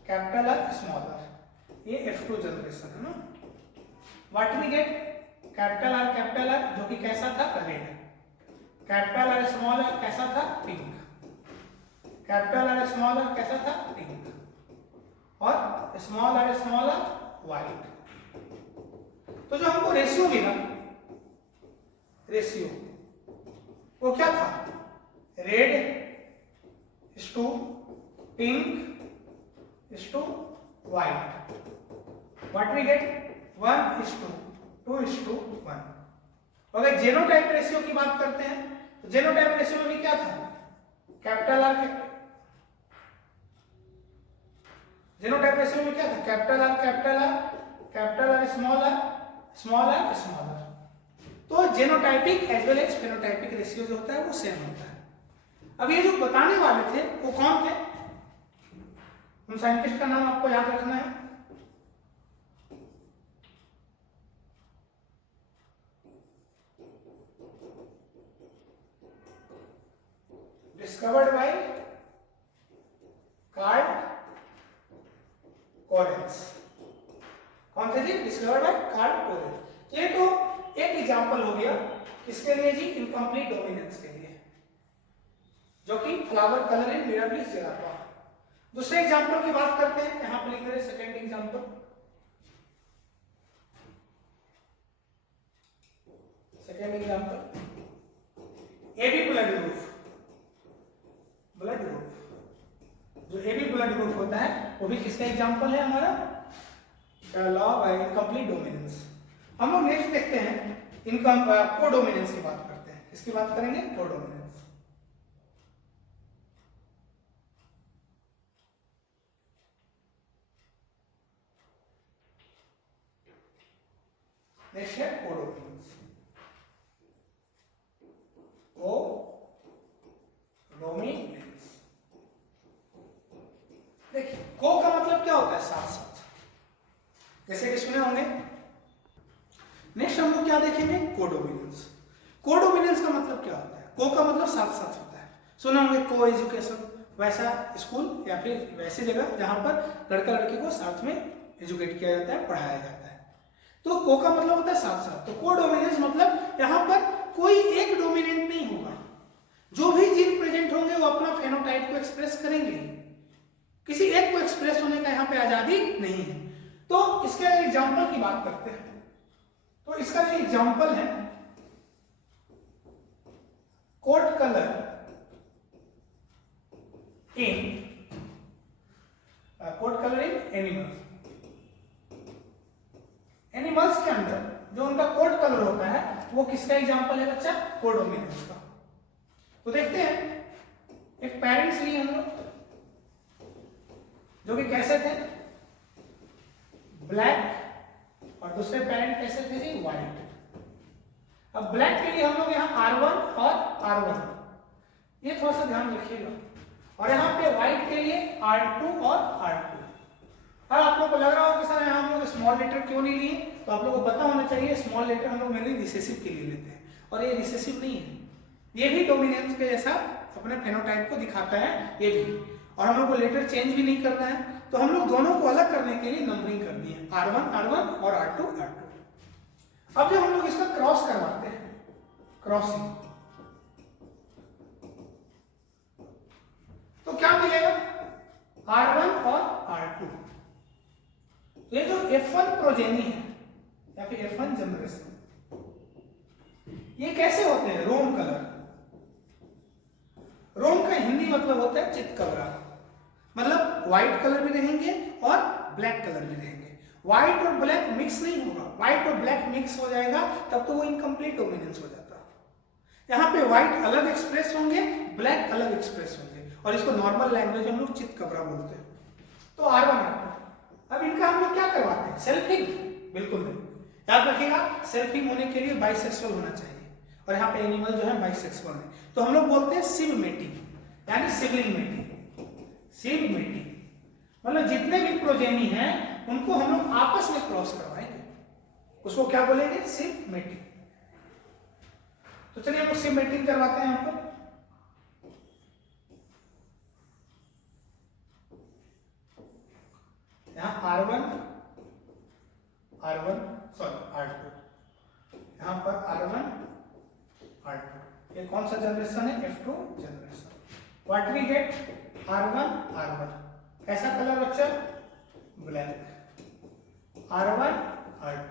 capital R small r. ये F2 जनरेशन है ना। What we get, capital R जो कि कैसा था, red. Capital R small r कैसा था, pink. Capital R small r कैसा था, पिंक। और स्मॉल आर व्हाइट। तो जो हमको रेशियो मिला रेशियो वो क्या था, red is to pink is to white, what we get 1:2:1। अगर जेनोटाइप रेशियो की बात करते हैं तो जेनोटाइप रेशियो में भी क्या था, कैपिटल आर, जेनोटाइप रेशियो में क्या था, capital R capital R capital R small r small r small r. तो genotypic as well as phenotypic ratio जो होता है वो सेम होता है। अब ये जो बताने वाले थे वो कौन थे, उन साइंटिस्ट का नाम आपको याद रखना है, डिस्कवर्ड बाय कार्ल कोरेंस। कौन थे जी, डिस्कवर्ड बाय कार्ल कोरेंस। ये तो एक एग्जांपल हो गया किसके लिए जी, इनकम्प्लीट डोमिनेंस के लिए, जो कि फ्लावर कलर इन मिराबिलिस जेराटा। दूसरे एग्जांपल की बात करते हैं, यहां पर लिख रहे हैं second example, AB blood group, blood group जो एबी ब्लड ग्रुप होता है वो भी किसका एग्जांपल है, हमारा लॉ बाय इनकम्प्लीट डोमिनेंस। हम लोग नेक्स्ट देखते हैं इनकम कोडोमिनेंस की बात करते हैं, किसकी बात करेंगे, कोडोमिनेंस। नेक्स्ट है कोडोमिनेंस, कोडोमिनेंस। देखिए को का मतलब क्या होता है, साथ साथ, जैसे कि सुने होंगे। नेक्स्ट हम लोग क्या देखेंगे, कोडोमिनेंस। कोडोमिनेंस का मतलब क्या होता है, को का मतलब साथ साथ होता है, सुने होंगे को एजुकेशन, वैसा स्कूल या फिर वैसी जगह जहां पर लड़का लड़की को साथ में एजुकेट किया जाता है, पढ़ाया जाता है। तो को का मतलब होता है साथ साथ। तो कोडोमिनेंस मतलब यहां पर कोई एक डोमिनेंट नहीं होगा, जो भी जीन प्रेजेंट होंगे वो अपना फेनोटाइप को एक्सप्रेस करेंगे, किसी एक को एक्सप्रेस होने का यहाँ पे आजादी नहीं है। तो इसके एग्जाम्पल की बात करते हैं, तो इसका जो एग्जाम्पल है, coat colour in animal, animals के अंदर जो उनका कोट कलर होता है वो किसका एग्जाम्पल है बच्चा, कोडोमिनेंस का। तो देखते हैं, एक पेरेंट्स लिए हम लोग जो कि कैसे थे, ब्लैक, और दूसरे पेरेंट कैसे थे जी, व्हाइट। अब ब्लैक के लिए हम लोग यहाँ R1 और R1, ये थोड़ा सा ध्यान रखिएगा, और यहाँ पे व्हाइट के लिए R2 और R2। और आप लोग को लग रहा होगा कि सर यहाँ हम लोग स्मॉल लेटर क्यों नहीं लिए, तो आप लोग को पता होना चाहिए स्मॉल लेटर हम लोग मेनली रिसेसिव के लिए लेते हैं, और ये रिसेसिव नहीं है, ये भी डोमिनेंस के जैसा अपने फेनोटाइप को दिखाता है ये भी, और हम लोग को लेटर चेंज भी नहीं करना है, तो हम लोग दोनों को अलग करने के लिए नंबरिंग कर दी है, R1 R1 और R2 R2। अब जब हम लोग इसका क्रॉस करवाते हैं, क्रॉसिंग, तो क्या मिलेगा, R1 और R2। ये जो F1 प्रोजेनी है या फिर F1 जनरेशन, ये कैसे होते हैं, रोम कलर। रोम का हिंदी मतलब होता है चितकबरा, मतलब व्हाइट कलर भी रहेंगे और ब्लैक कलर भी रहेंगे, व्हाइट और ब्लैक मिक्स नहीं होगा, व्हाइट और ब्लैक मिक्स हो जाएगा तब तो वो इनकम्प्लीट डोमिनेंस हो जाता। यहाँ पे व्हाइट अलग एक्सप्रेस होंगे, ब्लैक अलग एक्सप्रेस होंगे, और इसको नॉर्मल लैंग्वेज हम लोग चितकबरा बोलते हैं। तो R1 R2, अब इनका हम लोग क्या करवाते हैं, सेल्फिंग, बिल्कुल नहीं, याद रखिएगा सेल्फिंग होने के लिए बाइसेक्सुअल होना चाहिए, और यहाँ पे एनिमल जो है बाइसेक्सुअल है, तो हम लोग बोलते हैं सिव मेटिंग, यानी सिबलिंग मेटिंग। सिव मेटिंग मतलब जितने भी प्रोजेनी हैं उनको हम लोग आपस में क्रॉस करवाएंगे, उसको क्या बोलेंगे, सिव मेटिंग। तो चलिए हम लोग सिव मेटिंग करवाते हैं यहाँ पर। यहाँ R1 R2, यहाँ पर R1 R2, ये कौन सा जनरेशन है, F2 generation. What we gate, R1 R1, कैसा कलर बच्चा, ब्लैक, R1 R2,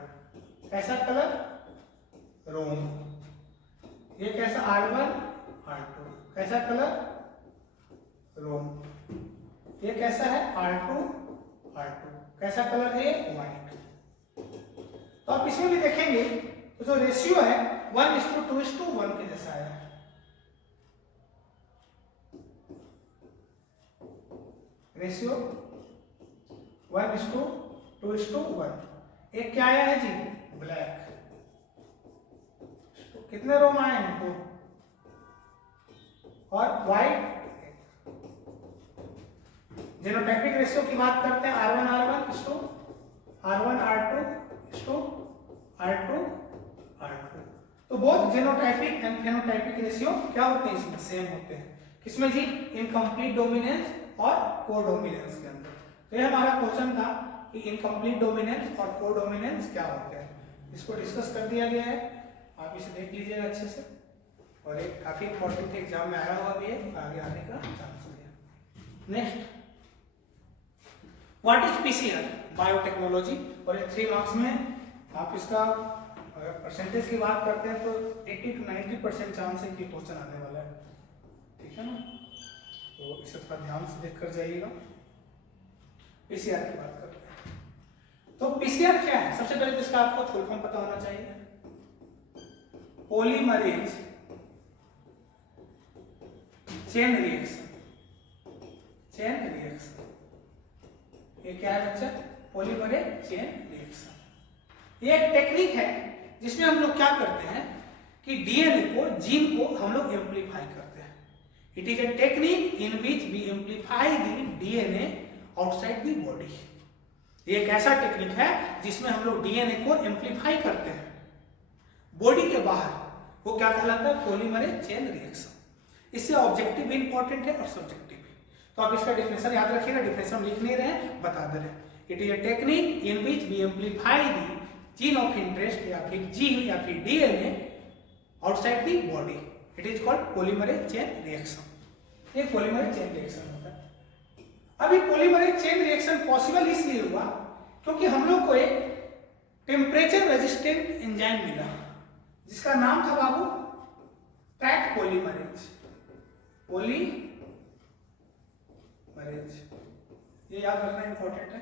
कैसा कलर, रोम, ये कैसा R1 R2, कैसा कलर रोम। ये कैसा है R2 R2, कैसा कलर है व्हाइट। तो आप इसमें भी देखेंगे तो जो रेशियो है 1:2:1 के जैसा है। रेशियो 1:2:1। एक क्या आया है जी, ब्लैक। कितने रोम आए हैं, 2। और व्हाइट। जीनोटाइपिक रेशियो की बात करते हैं R1 R1 R1 R2 R2 R2। तो बहुत जीनोटाइपिक एंड फेनोटाइपिक रेशियो क्या होते हैं, इसमें सेम होते हैं। किसमें जी, इनकम्प्लीट डोमिनेंस और कोडोमिनेंस के अंदर। तो ये हमारा क्वेश्चन था कि इनकम्प्लीट डोमिनेंस और कोडोमिनेंस क्या होते हैं। इसको डिस्कस कर दिया गया है, आप इसे देख लीजिएगा अच्छे से। और एक काफी इंपॉर्टेंट एग्जाम में आया हुआ भी है, आगे आने का चांस है। Next, what is PCR, biotechnology. और ये 3 मार्क्स में आप इसका अगर परसेंटेज की बात करते हैं तो 80 to 90% चांस है कि क्वेश्चन आने वाला है, ठीक है ना। तो इसे थोड़ा ध्यान से देख कर जाइएगा। पीसीआर की बात करते हैं। तो पीसीआर क्या है, सबसे पहले तो इसका आपको फुल फॉर्म पता होना चाहिए। Polymerase chain reaction. ये क्या है बच्चा, पॉलीमरेज चेन रिएक्शन। ये एक टेक्निक है जिसमें हम लोग क्या करते हैं कि डीएनए को, जीन को हम लोग एम्पलीफाई करते हैं। It is a technique in which we amplify the DNA outside the body. ये एक ऐसा टेक्निक है जिसमें हम लोग डीएनए को एम्पलीफाई करते हैं बॉडी के बाहर। वो क्या कहलाता है, पॉलीमरेज चेन रिएक्शन। इससे ऑब्जेक्टिव भी इंपॉर्टेंट है और सब्जेक्टिव भी। तो आप इसका डिफिनेशन याद रखिएगा, डिफिनेशन लिख नहीं रहे हैं, बता दे रहे हैं। It is a technique in which we amplify the gene of interest या फिर जीन या फिर DNA outside the body. It is called polymerase chain reaction. ये पॉलीमरेज चेन रिएक्शन होता है। अब ये पॉलीमरेज चेन रिएक्शन पॉसिबल इसलिए हुआ क्योंकि हम लोग को एक टेम्परेचर रेजिस्टेंट एंजाइम मिला जिसका नाम था बाबू टैक पॉलीमरेज। पॉलीमरेज, ये याद रखना इंपॉर्टेंट है।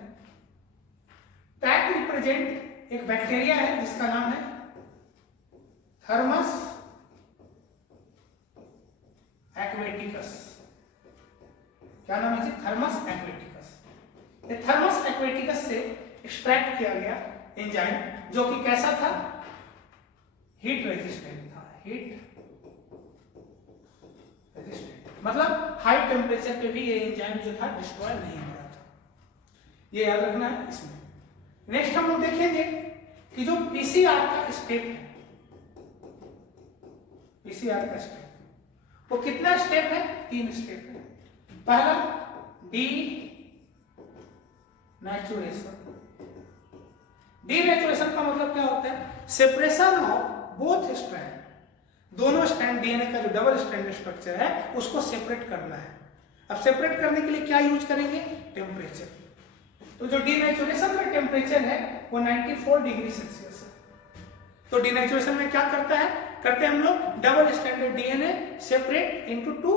टैक रिप्रेजेंट एक बैक्टीरिया है जिसका नाम है थर्मस एक्वेटिकस। क्या नाम है जी, थर्मस एक्वेटिकस। ये थर्मस एक्वेटिकस से एक्सट्रैक्ट किया गया एंजाइम जो कि कैसा था, हीट रेजिस्टेंट था। हीट रेजिस्टेंट मतलब हाई टेम्परेचर पे भी ये एंजाइम जो था डिस्ट्रॉय नहीं हो रहा था। ये याद रखना है इसमें। नेक्स्ट हम लोग देखेंगे कि जो पीसीआर का स्टेप है, पीसीआर का स्टेप वो कितना स्टेप है, 3 स्टेप है। पहला डीनेचुरेशन। डीनेचुरेशन का मतलब क्या होता है, सेपरेशन ऑफ बोथ स्ट्रैंड। दोनों स्ट्रैंड डीएनए का जो डबल स्ट्रैंड स्ट्रक्चर है उसको सेपरेट करना है। अब सेपरेट करने के लिए क्या यूज करेंगे, टेम्परेचर। तो जो डीनेचुरेशन का टेम्परेचर है वो 94 डिग्री सेल्सियस है। तो डीनेचुरेशन में क्या करते हैं हम लोग, double stranded DNA separate into 2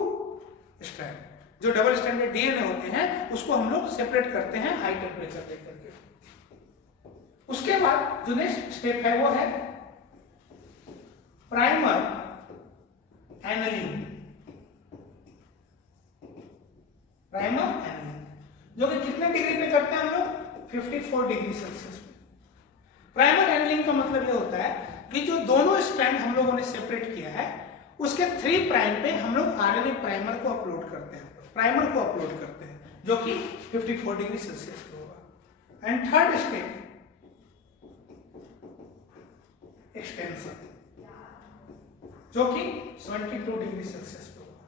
strand. जो डबल स्ट्रैंडेड डीएनए होते हैं उसको हम लोग सेपरेट करते हैं हाई टेम्परेचर पे करके। उसके बाद जो नेक्स्ट स्टेप है वो है प्राइमर एनालिंग। प्राइमर एनालिंग जो कि कितने डिग्री पे करते हैं हम लोग, 54 डिग्री सेल्सियस पे। प्राइमर एनालिंग का मतलब ये होता है कि जो दोनों स्ट्रैंड हम लोगों ने सेपरेट किया है उसके 3 प्राइम पे हम लोग आरएनए प्राइमर को अपलोड करते हैं, जो कि 54 डिग्री सेल्सियस पे होगा। एंड थर्ड स्टेप एक्सटेंशन, जो कि 72 डिग्री सेल्सियस पे होगा।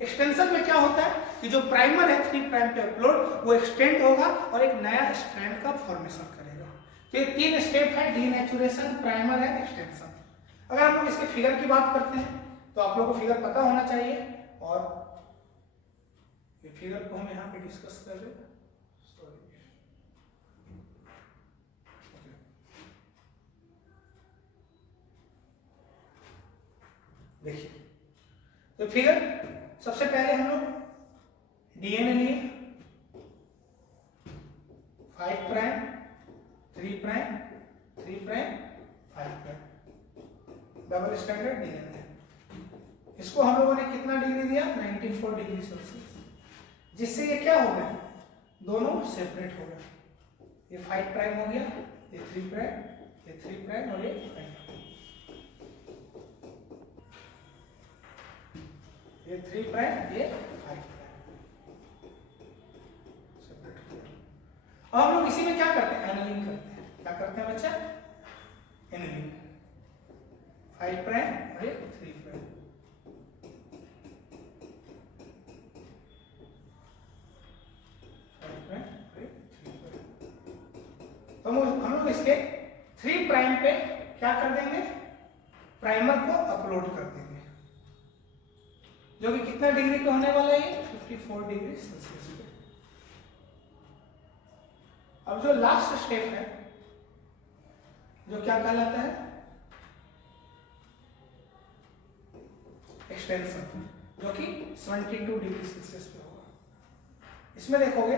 एक्सटेंशन में क्या होता है कि जो प्राइमर है 3 प्राइम पे अपलोड वो एक्सटेंड होगा और एक नया स्ट्रैंड का फॉर्मेशन करेगा। तो ये 3 स्टेप है, डीनेचुरेशन, प्राइमर है, एक्सटेंशन। अगर हम लोग इसके फिगर की बात करते हैं तो आप लोगों को फिगर पता होना चाहिए और ये फिगर को हम यहाँ पे डिस्कस कर रहे हैं। तो फिगर सबसे पहले हम लोग डीएनए लिए 5 prime 3 prime 3 prime 5 prime, double standard DNA. इसको हम लोगों ने कितना डिग्री दिया? 94 डिग्री सेल्सियस, जिससे ये क्या हो गया? दोनों सेपरेट हो गए। ये 5 प्राइम हो गया, ये 3 प्राइम, ये 3 प्राइम और ये 5 प्राइम, ये 3 प्राइम, ये 5 प्राइम सेपरेट हो गया। अब हम लोग इसी में क्या करते हैं? एनालिंग करते हैं। क्या करते हैं बच्चा? एनालिंग। 5 प्राइम और ये 3 प्राइम, तो हम लोग इसके 3 प्राइम पे क्या कर देंगे? प्राइमर को अपलोड कर देंगे, जो कि कितना डिग्री पे होने वाला है? 54 डिग्री सेल्सियस पे। अब जो लास्ट स्टेप है, जो क्या कहलाता है? एक्सटेंशन, जो कि 72 डिग्री सेल्सियस पे होगा। इसमें देखोगे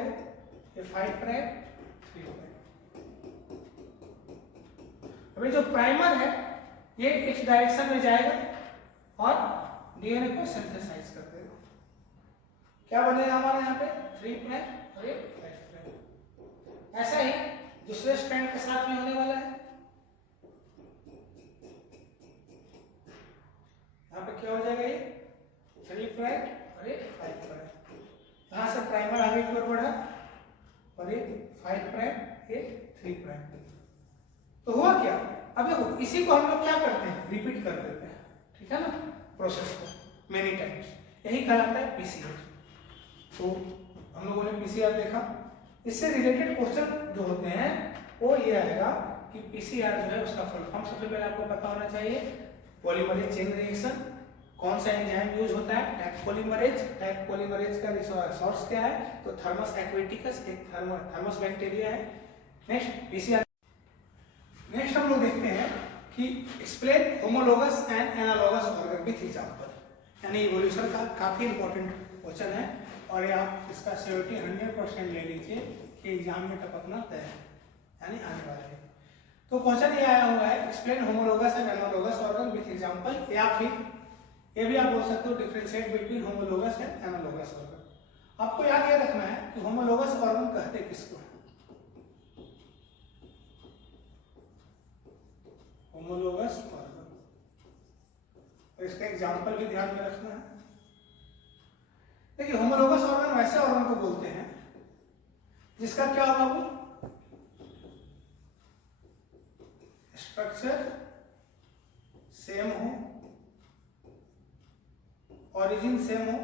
ये 5 प्राइम 3 प्राइम। अभी जो प्राइमर है ये इस डायरेक्शन में जाएगा और डीएनए को सिंथेसाइज कर देगा। क्या बनेगा हमारे यहाँ पे? 3 प्राइम और ये 5 प्राइम। ऐसा ही दूसरे स्ट्रैंड के साथ में होने वाला है। यहाँ पे क्या हो जाएगा? ये 3 प्राइम और ये 5 प्राइम। यहाँ से प्राइमर आगे की ओर बढ़ा और ये 5 प्राइम, ये 3 प्राइम। तो हुआ क्या? अब देखो, इसी को हम लोग क्या करते हैं? रिपीट कर देते हैं, ठीक है ना, प्रोसेस को मेनी टाइम्स। यही कहलाता है पीसीआर। तो हम लोगों ने पीसीआर देखा। इससे रिलेटेड क्वेश्चन जो होते हैं वो ये आएगा कि पीसीआर जो है उसका फुल फॉर्म सबसे पहले आपको पता होना चाहिए। पॉलीमरेज चेन रिएक्शन, कौन सा एंजाइम यूज होता है? Tag polymerase. टैग पॉलीमरेज का सोर्स क्या है? तो थर्मस एक्वेटिकस, एक थर्मस बैक्टीरिया है। Next PCR. नेक्स्ट हम लोग देखते हैं कि explain homologous and analogous organ with example, यानी इवोल्यूशन का काफी इंपॉर्टेंट क्वेश्चन है और ये आप इसका श्योरिटी 100% ले लीजिए कि एग्जाम में टपकना तय है, यानी आने वाला है। तो क्वेश्चन ये आया हुआ है, explain homologous and analogous organ with example, या फिर ये भी आप बोल सकते हो differentiate between homologous and analogous organ. आपको याद ये रखना है कि होमोलोगस ऑर्गन कहते किसको है? होमोलोगस ऑर्गन, और इसका एग्जांपल भी ध्यान में रखना है। देखिए, होमोलोगस ऑर्गन वैसे ऑर्गन को बोलते हैं जिसका क्या होगा? वो स्ट्रक्चर सेम हो, ओरिजिन सेम हो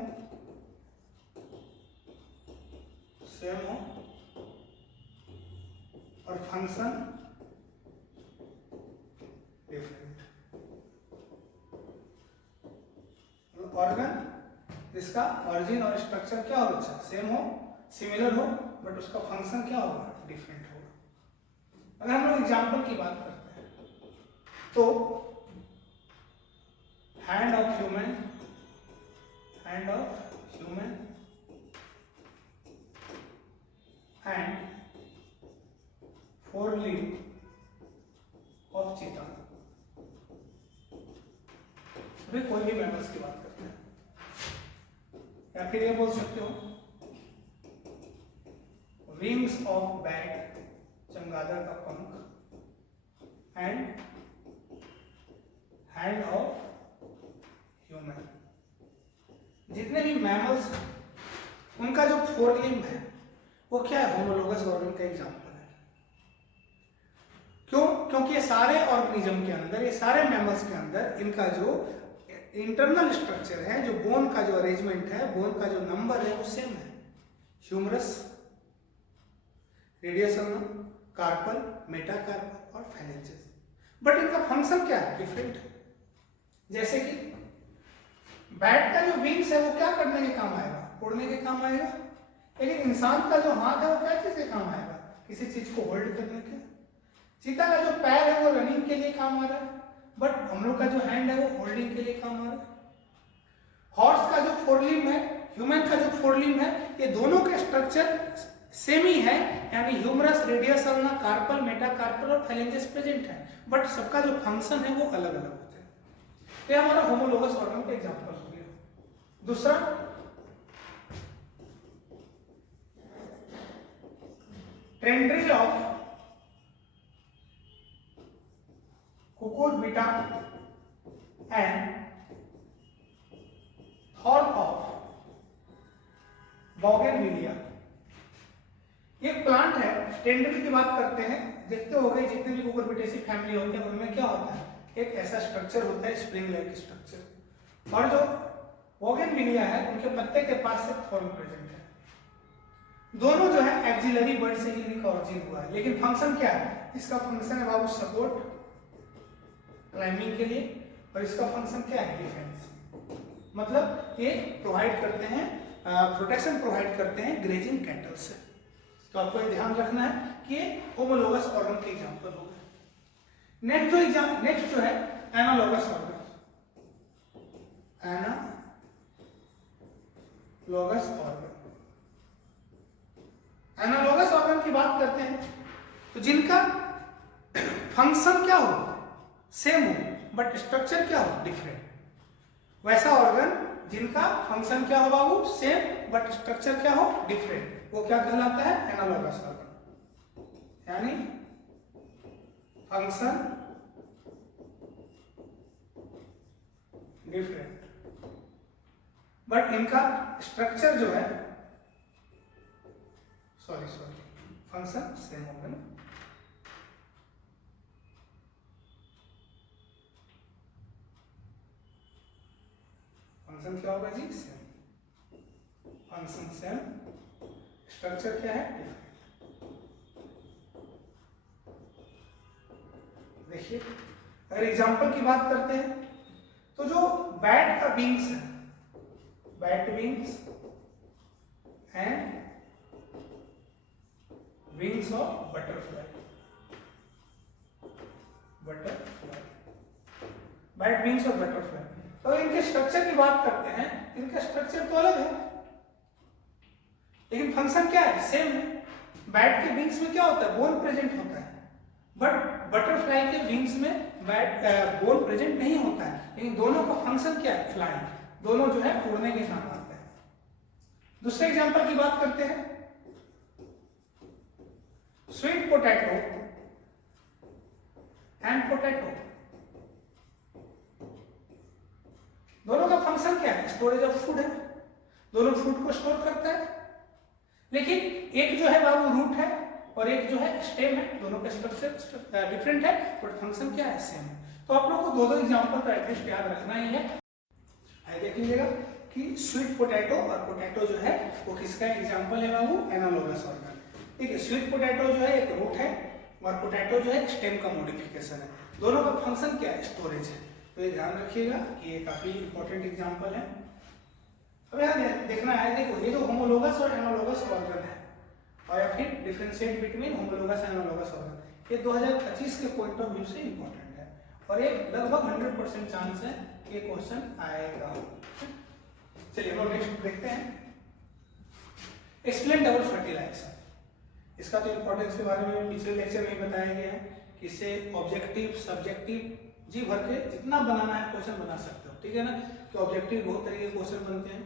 और फंक्शन डिफरेंट। ऑर्गन जिसका ओरिजिन और स्ट्रक्चर क्या हो? अच्छा, सेम हो, सिमिलर हो, बट उसका फंक्शन क्या होगा? डिफरेंट होगा। अगर हम लोग एग्जाम्पल की बात करते हैं तो hand of human and 4 limb of चीता। अभी कोई भी मैमल्स की बात करते हैं, या फिर ये बोल सकते हो विंग्स ऑफ बैट, चमगादड़ का पंख, एंड हैंड ऑफ ह्यूमन। जितने भी मैमल्स हैं उनका जो 4 limb है वो क्या है? होमोलोगस ऑर्गन का एग्जाम्पल है। क्यों? क्योंकि ये सारे ऑर्गेनिज्म के अंदर, ये सारे मैमल्स के अंदर इनका जो इंटरनल स्ट्रक्चर है, जो बोन का जो अरेंजमेंट है, बोन का जो नंबर है वो सेम है। ह्यूमरस, रेडियस अल्नम, कार्पल, मेटाकार्पल और फाइलेंजेस। बट इनका फंक्शन क्या है? डिफरेंट है। जैसे कि बैट का जो विंग्स है वो क्या करने के काम आएगा? उड़ने के काम आएगा। लेकिन इंसान का जो हाथ है वो क्या चीज के काम आएगा? किसी चीज को होल्ड करने के। चीता का जो पैर है वो रनिंग के लिए काम आ रहा है, बट हम लोग का जो हैंड है वो होल्डिंग के लिए काम आ रहा है। हॉर्स का जो फोरलिम्ब है, ह्यूमन का जो फोरलिम्ब है, ये दोनों के स्ट्रक्चर सेम ही है, यानी humerus, radius ulna, carpal, metacarpal और फेलेंजेस प्रेजेंट है, बट सबका जो फंक्शन है वो अलग अलग होते हैं। तो ये हमारा होमोलोगस ऑर्गन का एग्जांपल हो गया। दूसरा, tendril of Cucurbita and thorn of bougainvillea. ये प्लांट है, टेंड्रिल की बात करते हैं, देखते हो गए जितने भी कुकुरबिटेसी फैमिली होते हैं उनमें क्या होता है, एक ऐसा स्ट्रक्चर होता है स्प्रिंग लाइक स्ट्रक्चर, और जो बोगेनविलिया है उनके पत्ते के पास से थॉर्न प्रेजेंट है। दोनों जो है एक्सिलरी बर्ड से ही इनका ओरिजिन हुआ है, लेकिन फंक्शन क्या है, इसका फंक्शन है बाबू सपोर्ट क्लाइंबिंग के लिए, और इसका फंक्शन क्या है, डिफेंस। मतलब ये प्रोवाइड करते हैं, प्रोटेक्शन प्रोवाइड करते हैं ग्रेजिंग कैटल से। तो आपको ये ध्यान रखना है कि ये होमोलोगस ऑर्गन के एग्जांपल हो गए। नेक्स्ट जो है analogous organ. Analogous organ, analogous organ की बात करते हैं तो जिनका फंक्शन क्या हो, सेम हो, बट स्ट्रक्चर क्या हो, डिफरेंट। वैसा ऑर्गन जिनका फंक्शन क्या हो बाबू, सेम, बट स्ट्रक्चर क्या हो, डिफरेंट, वो क्या कहलाता है, एनालोगस ऑर्गन। यानी फंक्शन डिफरेंट, बट इनका स्ट्रक्चर जो है, फंक्शन सेम होगा ना। फंक्शन क्या होगा जी, सेम, फंक्शन सेम, स्ट्रक्चर क्या है, डिफरेंट। देखिए अगर एग्जांपल की बात करते हैं तो जो बैट का विंग्स है, bat wings and wings of butterfly, bat wings of butterfly, तो इनके स्ट्रक्चर की बात करते हैं, इनका स्ट्रक्चर तो अलग है लेकिन फंक्शन क्या है, सेम है। बैट के विंग्स में क्या होता है, बोन प्रेजेंट होता है, बट बटरफ्लाई के विंग्स में बोन प्रेजेंट नहीं होता है, लेकिन दोनों का फंक्शन क्या है, फ्लाइंग, दोनों जो है उड़ने के काम आते हैं। दूसरे एग्जांपल की बात करते हैं, स्वीट पोटैटो एंड पोटैटो, दोनों का फंक्शन क्या है, स्टोरेज ऑफ फूड है, दोनों फूड को स्टोर करता है, लेकिन एक जो है बाबू रूट है और एक जो है स्टेम है, दोनों का स्ट्रक्चर डिफरेंट है, बट फंक्शन क्या है, सेम है। तो आप लोग को दो एग्जांपल तो एटलीस्ट याद रखना ही है। देख लीजिएगा कि स्वीट पोटैटो और पोटैटो जो है वो किसका एग्जांपल है बाबू, एनालोगस ऑर्गन। ठीक है, स्वीट पोटैटो जो है एक रूट है और पोटैटो जो है स्टेम का मॉडिफिकेशन है, दोनों का फंक्शन क्या है, स्टोरेज है। तो ये ध्यान रखिएगा कि ये काफी इंपॉर्टेंट एग्जांपल है। अब यहाँ देखना है, देखो ये जो होमोलोगस और एनालोगस ऑर्गन है, और या फिर differentiate between homologous and analogous organ, ये 2025 के पॉइंट ऑफ व्यू से इंपॉर्टेंट है और ये लगभग 100% चांस है कि क्वेश्चन आएगा। चलिए हम नेक्स्ट देखते हैं, एक्सप्लेन डबल फर्टिलाइजेशन। इसका तो इंपॉर्टेंस के बारे में पिछले लेक्चर में बताया गया है कि इसे ऑब्जेक्टिव, सब्जेक्टिव जी भर के जितना बनाना है क्वेश्चन बना सकते हो, ठीक है ना, कि ऑब्जेक्टिव बहुत तरीके के क्वेश्चन बनते हैं।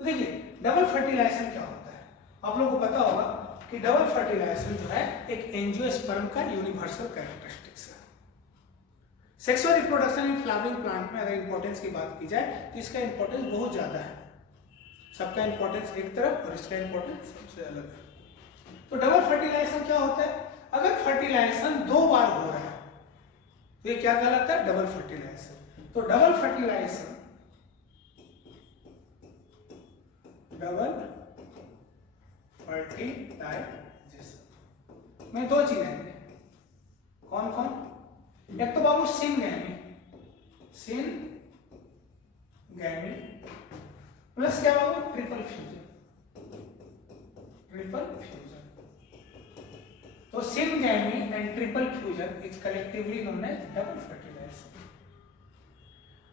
तो देखिए डबल फर्टिलाइजेशन क्या होता है, आप लोगों को पता होगा कि डबल फर्टिलाइजेशन जो है एक एंजियोस्पर्म का यूनिवर्सल कैरेक्टरिस्टिक्स है। Sexual reproduction in flowering plant में अगर इंपॉर्टेंस की बात की जाए तो इसका इंपॉर्टेंस बहुत ज्यादा है, सबका इंपॉर्टेंस एक तरफ और इसका इंपॉर्टेंस सबसे अलग है। तो डबल फर्टिलाइजेशन क्या होता है, अगर फर्टिलाइजेशन 2 बार हो रहा है तो ये क्या कहलाता है, डबल फर्टिलाइजेशन। तो डबल फर्टिलाइजेशन, डबल फर्टिलाइजेशन में 2 चीजें हैं, कौन कौन, एक तो बाबू सिनगैमी प्लस क्या बाबू, ट्रिपल फ्यूजन। तो syngamy and triple fusion is collectively known as double fertilisation.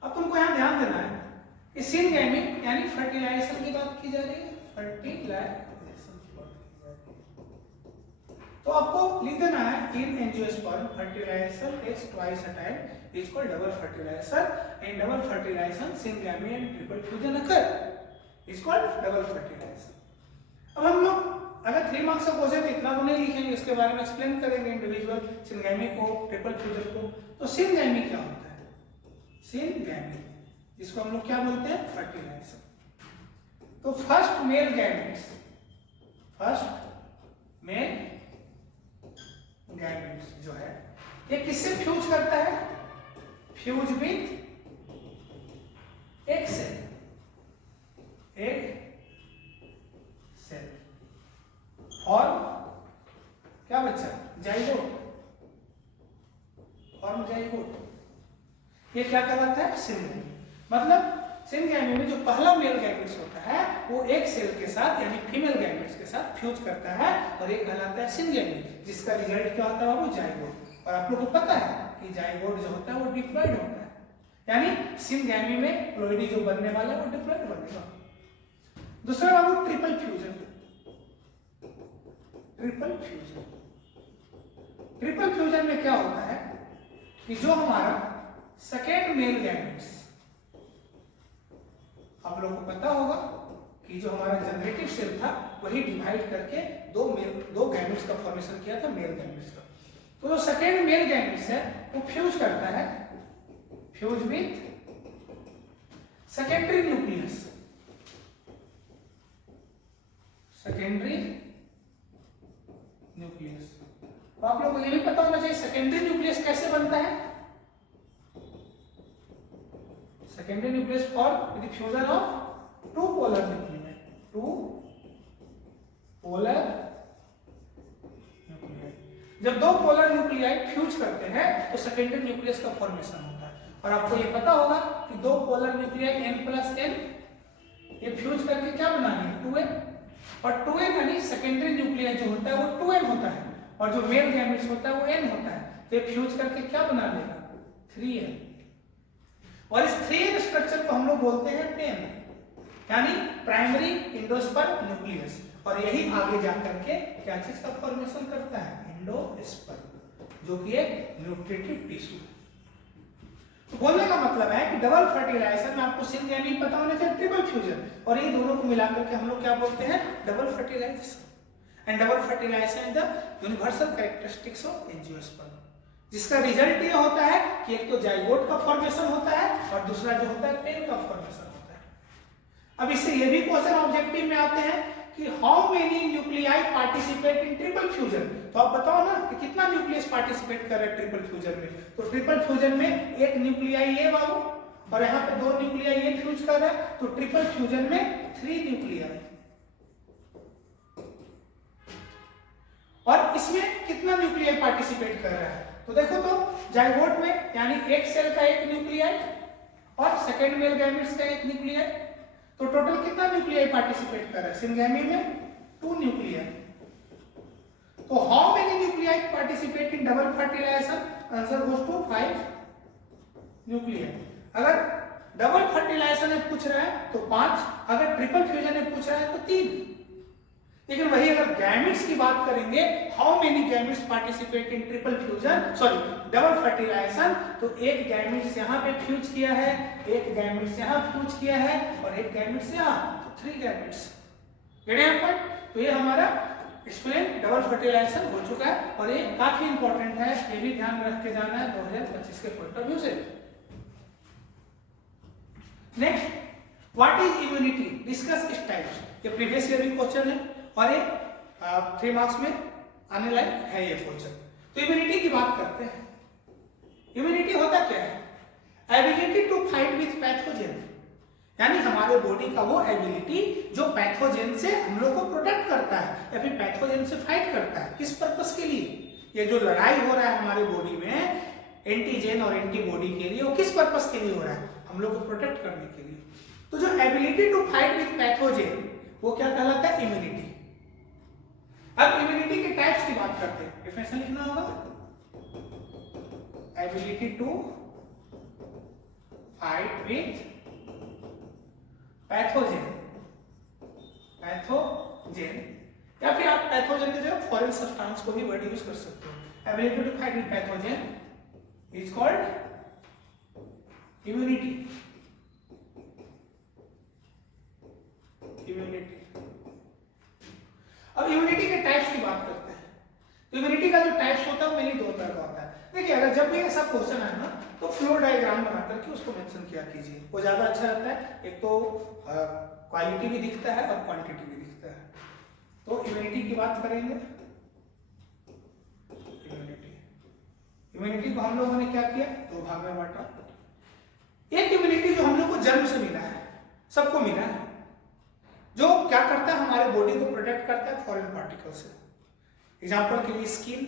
अब तुमको यहां ध्यान देना है सिनगैमी यानी फर्टिलाइजेशन की बात की जा रही है, फर्टिलाइजेशन की बात की जा रही है। तो आपको लिख देना है in angiosperm fertilisation takes twice a time is called double fertilisation and double fertilisation syngamy and triple fusion occur is called double fertilisation. अब हम लोग अगर 3 मार्क्स का क्वेश्चन तो इतना तो नहीं लिखेंगे, इसके बारे में एक्सप्लेन करेंगे इंडिविजुअल सिनगैमी को, ट्रिपल फ्यूजन को। तो सिनगैमी क्या होता है? सिनगैमी जिसको हम लोग क्या बोलते हैं? फर्टिलाइजेशन। तो फर्स्ट मेल गैमेट्स जो है ये किससे फ्यूज करता है? फ्यूज विथ एक सेल फॉर्म क्या बच्चा? Zygote, form zygote. ये क्या कहलाता है? सिनगैमी। मतलब सिनगैमी में जो पहला मेल गैमेट्स होता है वो एक सेल के साथ यानी फीमेल गैमेट्स के साथ फ्यूज करता है और एक कहलाता है सिनगैमी, जिसका रिजल्ट क्या होता है वो जाइगोट। और आप लोगों को पता है कि जाइगोट जो होता है वो डिप्लॉइड होता है, यानी सिनगैमी में प्लोइडी जो बनने वाला है वो डिप्लॉइड बनेगा। दूसरा बाबू ट्रिपल फ्यूजन। ट्रिपल फ्यूजन में क्या होता है कि जो हमारा सेकेंड मेल गैमेट्स, आप लोगों को पता होगा कि जो हमारा जनरेटिव सेल था वही डिवाइड करके दो गैमेट्स का फॉर्मेशन किया था, मेल गैमेट्स का। तो जो सेकेंड मेल गैमेट्स है वो फ्यूज करता है, fuse with secondary nucleus. Secondary nucleus, तो आप लोगों को ये भी पता होना चाहिए सेकेंडरी न्यूक्लियस कैसे बनता है। Secondary nucleus form with fusion of two polar nuclei, two polar nuclei. जब दो पोलर न्यूक्लियाई फ्यूज करते हैं तो सेकेंडरी न्यूक्लियस का फॉर्मेशन होता है। और आपको ये पता होगा कि दो पोलर न्यूक्लियाई n+n ये फ्यूज करके क्या बनाएंगे? 2n। और 2n यानी सेकेंडरी न्यूक्लियस जो होता है वो 2n होता है और जो मेल गैमेट्स होता है वो n होता है। तो ये फ्यूज करके क्या बना देगा? 3n। और इस 3n स्ट्रक्चर को हम लोग बोलते हैं पेन, यानी प्राइमरी एंडोस्पर्म न्यूक्लियस। और यही आगे जाकर के क्या चीज का फॉर्मेशन करता है? एंडोस्पर्म, जो कि एक न्यूट्रिटिव टिश्यू। तो बोलने का मतलब है कि डबल फर्टिलाइजेशन में आपको सिनगैमी पता होना चाहिए, ट्रिपल फ्यूजन, और ये दोनों को मिलाकर के हम लोग क्या बोलते हैं? Double fertilisation. And double fertilisation is the universal characteristics of angiosperm, जिसका रिजल्ट ये होता है कि एक तो जाइगोट का फॉर्मेशन होता है और दूसरा जो होता है पेन का फॉर्मेशन होता है। अब इससे ये भी क्वेश्चन ऑब्जेक्टिव में आते हैं कि how many nuclei participate in triple fusion. तो आप बताओ ना कि कितना न्यूक्लियस पार्टिसिपेट कर रहा है ट्रिपल फ्यूजन में। तो ट्रिपल फ्यूजन में एक न्यूक्लियाई ये बाबू और यहाँ पे दो न्यूक्लियाई ये फ्यूज कर रहा है, तो ट्रिपल फ्यूजन में 3 न्यूक्लियाई। और इसमें कितना न्यूक्लियाई पार्टिसिपेट कर रहा है? तो देखो तो जाइगोट में यानी एक सेल का एक न्यूक्लियाई और सेकेंड मेल गैमेट्स का एक न्यूक्लियाई, तो टोटल कितना न्यूक्लियाई पार्टिसिपेट कर रहा है? सिनगैमी में 2 न्यूक्लियाई। तो how many nuclei participate in double fertilisation? Answer goes to 5 nuclei. अगर डबल फर्टिलाइजेशन में पूछ रहा है तो 5, अगर ट्रिपल फ्यूजन में पूछ रहा है तो 3। लेकिन वही अगर गैमेट्स की बात करेंगे, how many gametes participate in triple fusion double fertilisation, तो एक गैमेट्स यहाँ पे फ्यूज किया है, एक गैमेट्स यहाँ फ्यूज किया है और एक गैमेट्स यहाँ, तो 3 गैमेट्स। तो ये हमारा एक्सप्लेन डबल फर्टिलाइजेशन हो चुका है और ये काफी इंपॉर्टेंट है, ये भी ध्यान रख के जाना है 2025 के पॉइंट ऑफ व्यू से। Next, what is immunity? Discuss its types. ये प्रीवियस ईयर भी क्वेश्चन है और ये 3 मार्क्स में आने लायक है ये क्वेश्चन। तो इम्यूनिटी की बात करते हैं। इम्यूनिटी होता क्या है? Ability to fight with pathogen, यानी हमारे बॉडी का वो एबिलिटी जो पैथोजन से हम लोग को प्रोटेक्ट करता है या फिर पैथोजन से फाइट करता है। किस पर्पस के लिए? ये जो लड़ाई हो रहा है हमारे बॉडी में एंटीजन और एंटीबॉडी के लिए, वो किस पर्पस के लिए हो रहा है? हम लोग को प्रोटेक्ट करने के लिए। तो जो ability to fight with pathogen वो क्या कहलाता है? इम्यूनिटी। अब इम्यूनिटी के टाइप्स की बात करते हैं, डेफिनेशन लिखना होगा। Ability to fight with pathogen, pathogen, या फिर आप पैथोजेन की जगह फॉरेन सब्सटेंस को भी वर्ड यूज कर सकते हो। Ability to fight pathogen is called immunity, immunity. अब इम्यूनिटी के टाइप्स की बात करते हैं। तो इम्यूनिटी का जो टाइप्स होता है मेनली दो तरह का होता है। देखिए अगर जब भी ऐसा क्वेश्चन आए ना तो फ्लो डायग्राम बना करके उसको मेंशन किया कीजिए, वो ज्यादा अच्छा रहता है। एक तो क्वालिटी भी दिखता है और क्वांटिटी भी दिखता है। तो इम्यूनिटी की बात करेंगे। इम्यूनिटी को हम लोगों ने क्या किया, दो भाग में बांटा। एक इम्यूनिटी जो हम लोग को जन्म से मिला है, सबको मिला है, जो क्या करता है हमारे बॉडी को प्रोटेक्ट करता है फॉरेन पार्टिकल से। एग्जांपल के लिए स्किन,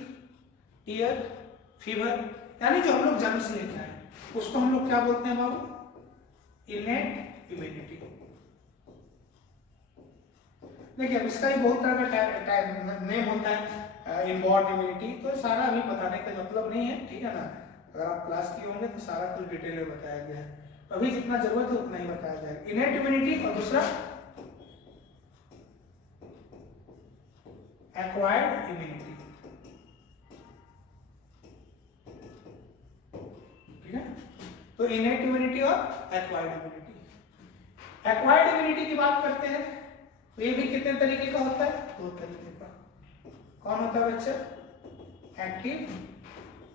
ईयर, फीवर, यानी जो हम लोग जन्म से लेते हैं उसको हम लोग क्या बोलते हैं बाबू, इनेट इम्यूनिटी। देखिए अब इसका ही बहुत तरह का नेम होता है, इनबॉर्न इम्यूनिटी, तो सारा अभी बताने का मतलब नहीं है, ठीक है ना। अगर आप क्लास किए होंगे तो सारा कुछ डिटेल में बताया गया है, अभी जितना जरूरत है उतना ही बताया जाएगा। इनेट इम्यूनिटी और दूसरा एक्वायर्ड इम्यूनिटी, ठीक है। तो इनेट इम्यूनिटी और एक्वायर्ड इम्यूनिटी। एक्वायर्ड इम्यूनिटी की बात करते हैं तो ये भी कितने तरीके का होता है, दो तरीके का। कौन होता है बच्चे, एक्टिव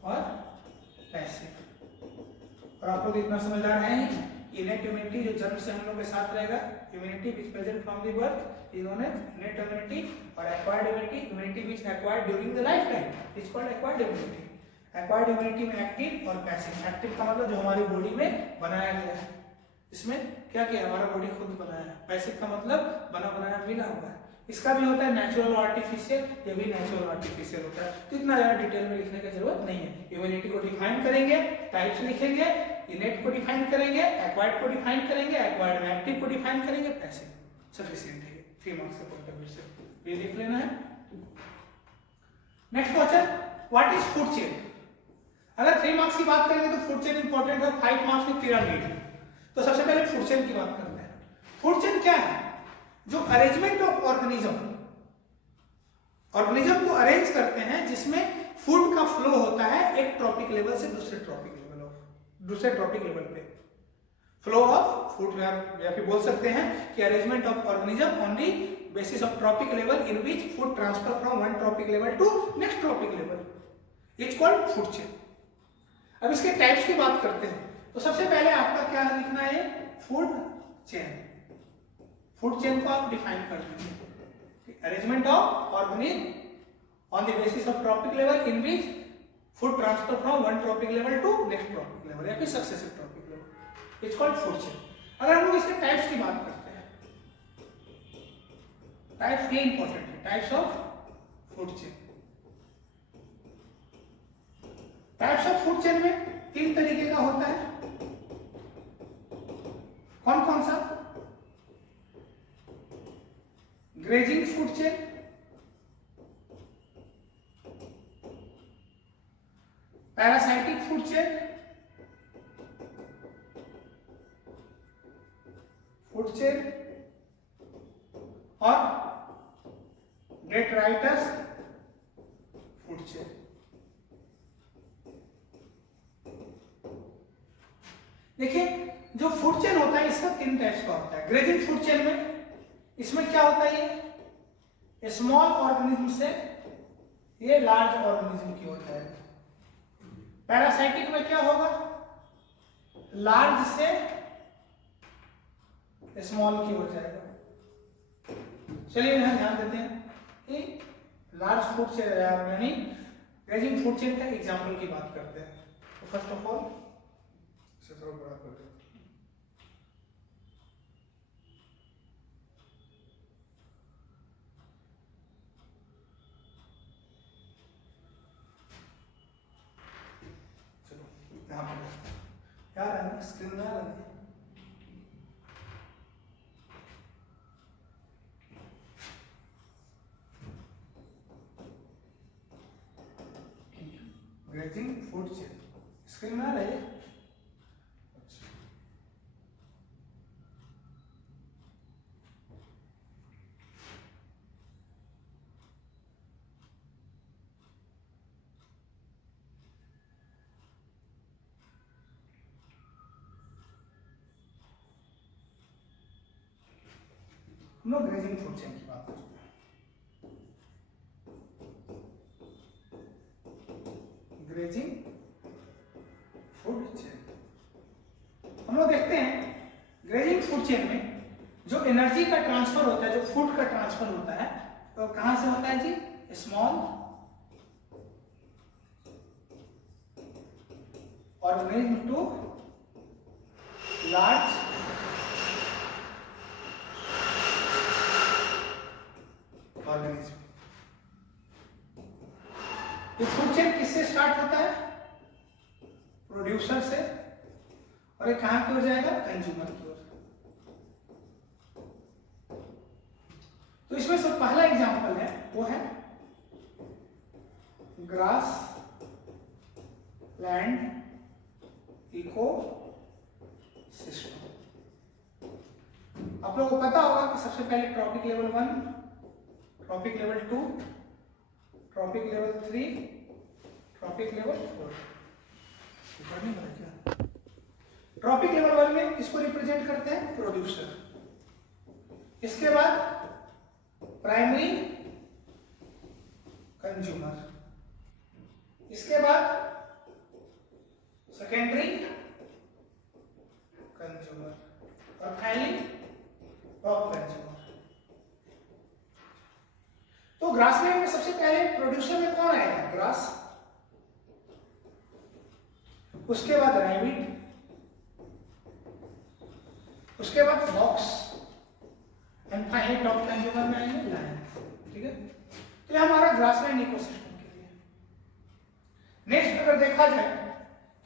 और पैसिव। और आप लोग इतना समझदार हैं ही, इनेट इम्यूनिटी जो जन्म से हम लोग के साथ रहेगा, immunity which present from the birth is known as innate immunity, और acquired immunity, immunity which acquired during the lifetime is called acquired immunity. Acquired immunity में एक्टिव और पैसिव। एक्टिव का मतलब जो हमारी बॉडी में बनाया गया है, इसमें क्या किया, हमारा बॉडी खुद बनाया है। पैसिव का मतलब बना बनाया मिला हुआ है। इसका भी होता है नेचुरल और आर्टिफिशियल, ये भी नेचुरल आर्टिफिशियल होता है। तो इतना ज्यादा डिटेल में लिखने की जरूरत नहीं है। इम्यूनिटी को डिफाइन करेंगे, टाइप्स लिखेंगे, इनेट को डिफाइन करेंगे, एक्वायर्ड को डिफाइन करेंगे, एक्वायर्ड में एक्टिव को डिफाइन करेंगे, पैसिव, सफिशिएंट है 3 मार्क्स के पॉइंट ऑफ व्यू से, ये लिख लेना है। Next question, what is food chain. अगर 3 मार्क्स की बात करेंगे तो फूड चेन इंपॉर्टेंट है, 5 मार्क्स में पिरामिड। तो सबसे पहले फूड चेन की बात करते हैं। फूड चेन क्या है, जो अरेंजमेंट ऑफ ऑर्गेनिज्म को अरेंज करते हैं, जिसमें फूड का फ्लो होता है एक ट्रॉपिक लेवल से दूसरे ट्रॉपिक लेवल पे। फ्लो ऑफ फूड, या फिर बोल सकते हैं कि arrangement of organism on the basis of trophic level in which food transfer from one trophic level to next trophic level is called food chain. अब इसके टाइप्स की बात करते हैं। तो सबसे पहले आपका क्या लिखना है, फूड चेन। फूड चेन को आप डिफाइन कर दीजिए, arrangement of organism on the basis of trophic level in which food transfer from one trophic level to next trophic level या फिर successive trophic level, it's called food chain. अगर हम लोग इसके टाइप्स की बात करते हैं, टाइप्स ये इंपॉर्टेंट है, types of food chain. Types of food chain में 3 तरीके का होता है। कौन कौन सा, grazing food chain, parasitic food chain, और डेट्राइटस फूड चेन। देखिए जो फूड चेन होता है इसका 3 टाइप्स का होता है। ग्रेजिंग फूड चेन में इसमें क्या होता है, ये स्मॉल ऑर्गेनिज्म से ये लार्ज ऑर्गेनिज्म की ओर जाएगा। पैरासाइटिक में क्या होगा, लार्ज से स्मॉल की ओर जाएगा। चलिए यहां ध्यान देते हैं कि लार्ज फूड चेन यानी ग्रेजिंग फूड चेन का एग्जांपल की बात करते हैं। तो फर्स्ट ऑफ ऑल इसे थोड़ा बड़ा कर देते हैं। यार है ना, स्क्रीन में आ रहा है। ग्रेजिंग फूड चेन स्क्रीन में आ रहा है। अच्छा हम लोग ग्रेजिंग फूड चेन की बात करते हैं। ग्रेजिंग फूड चेन हम लोग देखते हैं ग्रेजिंग फूड चेन में जो एनर्जी का ट्रांसफर होता है, जो फूड का ट्रांसफर होता है, तो कहां से होता है जी? Small organism to large organism. ये फूड चेन किससे स्टार्ट होता है? प्रोड्यूसर से, और ये कहां की ओर जाएगा? कंज्यूमर की ओर। तो इसमें से पहला एग्जांपल है वो है ग्रास लैंड इको सिस्टम। आप लोगों को पता होगा कि सबसे पहले trophic level 1, trophic level 2, trophic level 3, trophic level 4। Trophic level 1 में किसको रिप्रेजेंट करते हैं? प्रोड्यूसर। इसके बाद प्राइमरी कंज्यूमर, इसके बाद सेकेंडरी कंज्यूमर, और फाइनली टॉप कंज्यूमर। तो ग्रासलैंड में सबसे पहले प्रोड्यूसर में कौन आएगा? ग्रास, उसके बाद रैबिट, उसके बाद fox, and finally top consumer में आएंगे लायन। ठीक है, तो ये हमारा ग्रासलैंड इकोसिस्टम के लिए। नेक्स्ट अगर देखा जाए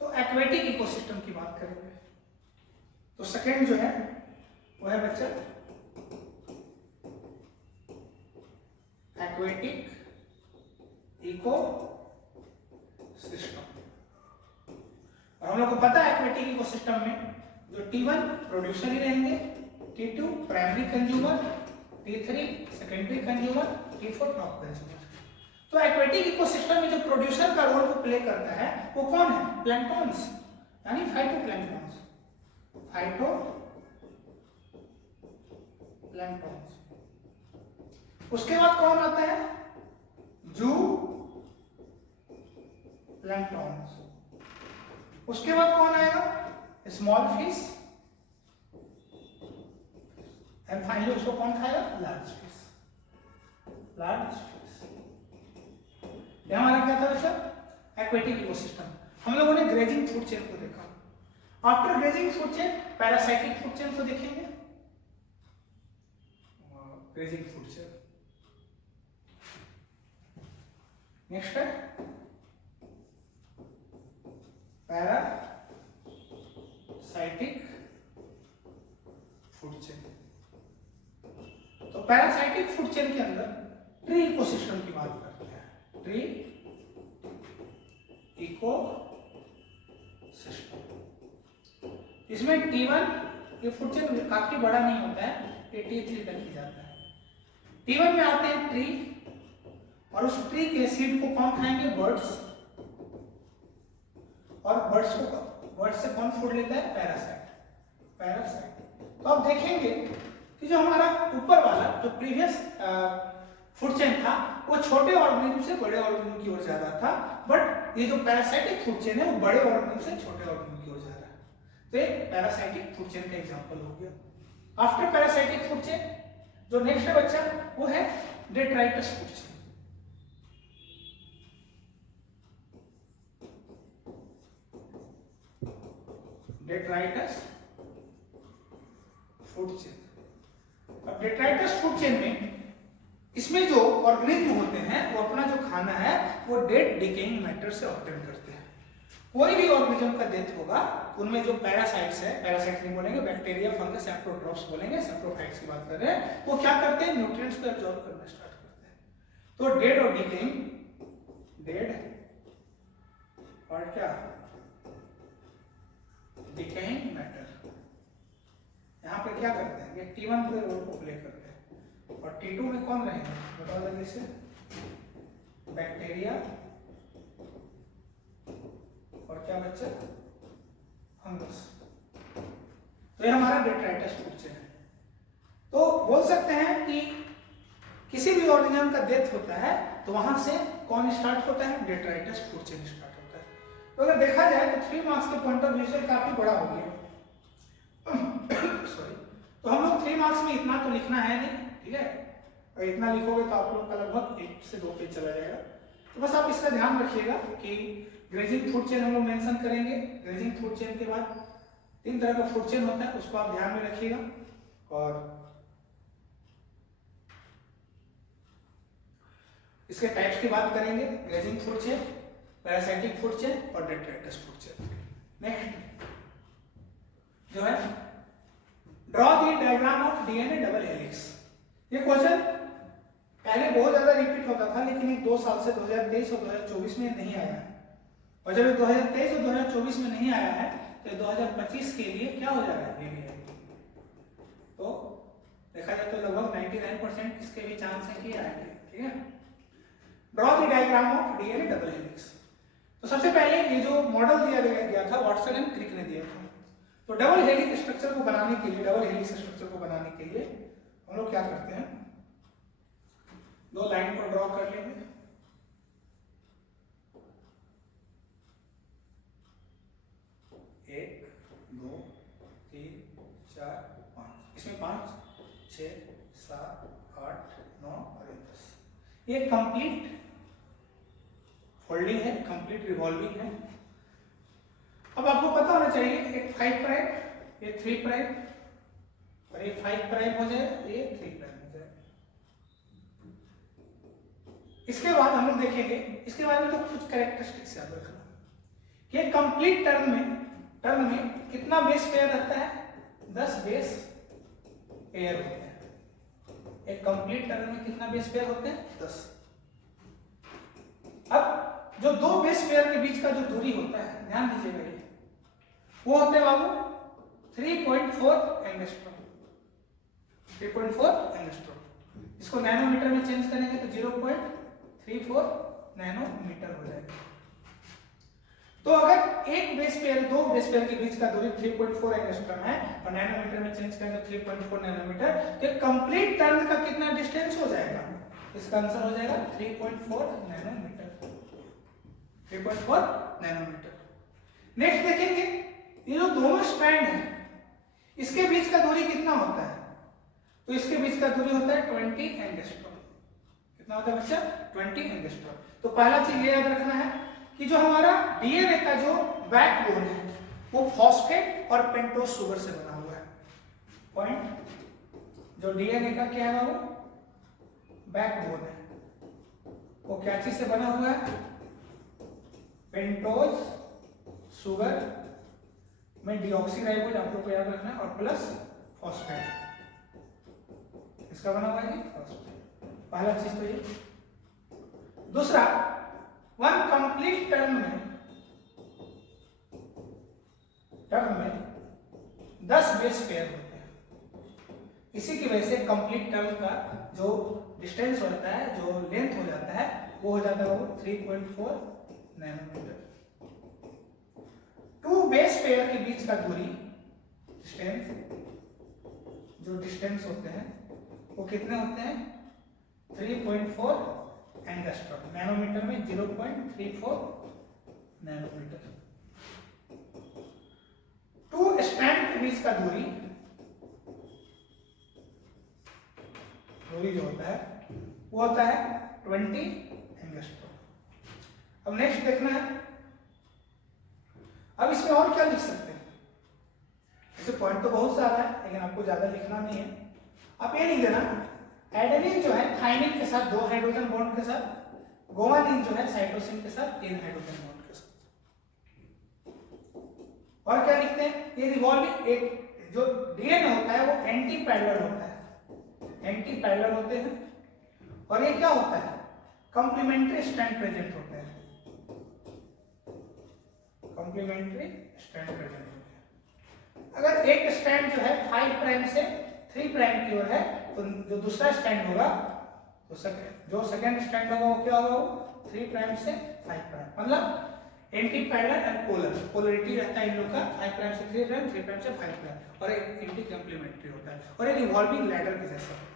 तो एक्वेटिक इकोसिस्टम की बात करेंगे। तो सेकेंड जो है वो है बच्चा एक्वेटिक इको सिस्टम। और हम लोग को पता है एक्वेटिक इकोसिस्टम में जो T1 प्रोड्यूसर ही रहेंगे, T2 primary consumer, T3 secondary consumer, T4 top consumer. तो एक्वेटिक इकोसिस्टम में जो प्रोड्यूसर का रोल को प्ले करता है वो कौन है? प्लैंक्टॉन्स, यानी फाइटोप्लैंक्टॉन्स। फाइटोप्लैंक्टॉन्स। उसके बाद कौन आता है? जू प्लैंक्टॉन्स। उसके बाद कौन आएगा? स्मॉल फिश, एंड फाइनली उसको कौन खाएगा? Large fish. Large fish. यह हमारा क्या था बच्चा? Aquatic ecosystem. हम लोगों ने ग्रेजिंग फूड चेन को देखा। After grazing food chain parasitic food chain को देखेंगे। ग्रेजिंग फूड चेन नेक्स्ट है पैरासाइटिक फूड चेन। तो पैरासाइटिक फूड चेन के अंदर ट्री इकोसिस्टम की बात करते हैं। ट्री इकोसिस्टम, इसमें T1 ये फूड चेन काफी बड़ा नहीं होता है, 83 तक ही जाता है। T1 में आते हैं ट्री, और उस ट्री के सीड को कौन खाएंगे? बर्ड्स। और बर्ड्स से कौन फूड लेता है? पैरासाइट। तो आप देखेंगे कि जो हमारा ऊपर वाला जो प्रीवियस फूड चेन था वो छोटे ऑर्गेनिज्म से बड़े ऑर्गेनिज्म की ओर जा रहा था, बट ये जो पैरासाइटिक फूड चेन है वो बड़े ऑर्गेनिज्म से छोटे ऑर्गेनिज्म की ओर जा रहा है। तो ये पैरासाइटिक फूड चेन का एग्जांपल हो गया। आफ्टर पैरासाइटिक फूड चेन जो नेक्स्ट है बच्चा वो है detritus food chain. Detritus food chain. अब डेट्राइटस फूड चेन में इसमें जो ऑर्गेनिज्म होते हैं वो अपना जो खाना है वो डेड डिकेइंग मैटर से ऑब्टेन करते हैं। कोई भी ऑर्गेनिज्म का डेथ होगा उनमें जो पैरासाइट्स है, पैरासाइट्स नहीं बोलेंगे, बैक्टीरिया, फंगस, सैप्रोट्रॉप्स बोलेंगे, सैप्रोफाइट्स की बात कर रहे हैं, वो क्या करते हैं? न्यूट्रिएंट्स को एब्जॉर्ब करना स्टार्ट करते हैं। तो डेड और डिकेइंग, डेड और क्या? डिकेइंग मैटर यहाँ पे क्या करते हैं? ये T1 पे रोल को प्ले करते हैं, और T2 में कौन रहेगा? बताओ जल्दी से। बैक्टीरिया और क्या बच्चा? फंगस। तो ये हमारा डेट्राइटस फूड चेन है। तो बोल सकते हैं कि किसी भी ऑर्गेनिज्म का डेथ होता है तो वहां से कौन स्टार्ट होता है, डेट्राइटस फूड चेन स्टार्ट होता है। तो अगर देखा जाए तो 3 मार्क्स के पॉइंट ऑफ व्यू से काफी बड़ा हो गया सॉरी। तो हम लोग 3 मार्क्स में इतना तो लिखना है नहीं, ठीक है, और इतना लिखोगे तो आप लोग का लगभग 1 से 2 पेज चला जाएगा। तो बस आप इसका ध्यान रखिएगा कि ग्रेजिंग फूड चेन हम लोग मेंशन करेंगे। ग्रेजिंग फूड चेन के बाद 3 तरह का फूड चेन होता है, उसको आप ध्यान में रखिएगा। और इसके टाइप्स की बात करेंगे, grazing food chain, parasitic food chain और डेट्राइटस फूड चेन। नेक्स्ट जो है draw the diagram of DNA double helix. ये क्वेश्चन पहले बहुत ज्यादा रिपीट होता था, लेकिन एक 2 साल से 2023 और 2024 में नहीं आया है। और जब 2023 और 2024 में नहीं आया है तो 2025 के लिए क्या हो जा रहा है, तो देखा जाए तो लगभग 99% इसके भी चांस है कि आएंगे, ठीक है। Draw the diagram of DNA double helix. तो सबसे पहले ये जो मॉडल दिया गया था वाटसन एंड क्रिक ने दिया था। तो डबल हेलिक्स स्ट्रक्चर को बनाने के लिए, डबल हेलिक्स स्ट्रक्चर को बनाने के लिए हम लोग क्या करते हैं, 2 लाइन को ड्रॉ कर लेंगे। एक, 2, 3, 4, 5, इसमें 5, 6, 7, 8, 9 और 10। ये कंप्लीट फोल्डिंग है, कंप्लीट रिवॉल्विंग है। अब आपको पता होना चाहिए एक 5 प्राइम, ये 3 प्राइम और ये 5 प्राइम हो जाए, ये 3 प्राइम हो जाए। इसके बाद हम लोग देखेंगे, इसके बाद में तो कुछ कैरेक्टरिस्टिक्स याद रखना कि कंप्लीट टर्म में कितना बेस पेयर रहता है, 10 बेस पेयर होते हैं। एक कंप्लीट टर्म में कितना बेस पेयर होते हैं, 10। अब जो 2 बेस पेयर के बीच का जो दूरी होता है, ध्यान दीजिएगा, ये वो होते हैं बाबू 3.4 एंगस्ट्रॉम। 3.4 एंगस्ट्रॉम, इसको नैनोमीटर में चेंज करेंगे तो 0.34 नैनोमीटर हो जाएगा। तो अगर एक बेस पेयर, 2 बेस पेयर के बीच का दूरी 3.4 एंगस्ट्रॉम है और नैनोमीटर में चेंज करेंगे 3.4 नैनोमीटर, तो कंप्लीट टर्न का कितना डिस्टेंस हो जाएगा, इसका आंसर हो जाएगा 3.4 नैनोमीटर। 3.4 नैनोमीटर। नेक्स्ट देखेंगे, ये जो दोनों स्ट्रैंड है इसके बीच का दूरी कितना होता है, तो इसके बीच का दूरी होता है 20 एंगस्ट्रॉम। कितना होता है बच्चा, 20 एंगस्ट्रॉम। तो पहला चीज ये याद रखना है कि जो हमारा डीएनए का जो बैकबोन है वो फॉस्फेट और पेंटोज शुगर से बना हुआ है। पॉइंट, जो डीएनए का क्या है वो बैकबोन है, वो क्या चीज से बना हुआ है, पेंटोज शुगर में डीऑक्सीराइबोज आप लोग को याद रखना है और प्लस फॉस्फेट, इसका बना हुआ है फॉस्फेट। पहला चीज तो ये। दूसरा, वन कंप्लीट टर्म में 10 बेस पेयर होते हैं। इसी की वजह से कंप्लीट टर्म का जो डिस्टेंस होता है, जो लेंथ हो जाता है, वो हो जाता है वो 3.4 नैनोमीटर। 2 बेस पेयर के बीच का दूरी डिस्टेंस, जो डिस्टेंस होते हैं वो कितने होते हैं, 3.4 एंगस्ट्रॉम। नैनोमीटर में 0.34 नैनोमीटर। 2 स्ट्रैंड के बीच का दूरी जो होता है वो होता है 20 एंगस्ट्रॉम। अब नेक्स्ट देखना है, अब इसमें और क्या लिख सकते हैं, ऐसे पॉइंट तो बहुत सारा है लेकिन आपको ज्यादा लिखना नहीं है। आप ये लिख देना, एडेनिन जो है थाइमिन के साथ 2 हाइड्रोजन बॉन्ड के साथ, गुआनिन जो है साइटोसिन के साथ 3 हाइड्रोजन बॉन्ड के साथ। और क्या लिखते हैं, ये रिवॉल्विंग, एक जो डीएनए होता है वो एंटी पैरेलल होता है, एंटी पैरेलल होते हैं। और ये क्या होता है, कंप्लीमेंट्री स्ट्रैंड प्रेजेंट होते हैं, कंप्लीमेंट्री स्ट्रैंड प्रेजेंट होते हैं। अगर एक स्ट्रैंड जो है 5 प्राइम से 3 प्राइम की ओर है तो जो दूसरा स्ट्रैंड होगा, तो जो सेकंड स्ट्रैंड होगा वो क्या होगा, वो 3 प्राइम से 5 प्राइम। मतलब anti parallel and polar, polarity रहता है इन लोग का 5 प्राइम से 3 प्राइम, 3 प्राइम से 5 प्राइम, और एक एंटी कॉम्प्लीमेंट्री होता है और एक रिवॉल्विंग लैडर के जैसा होता है।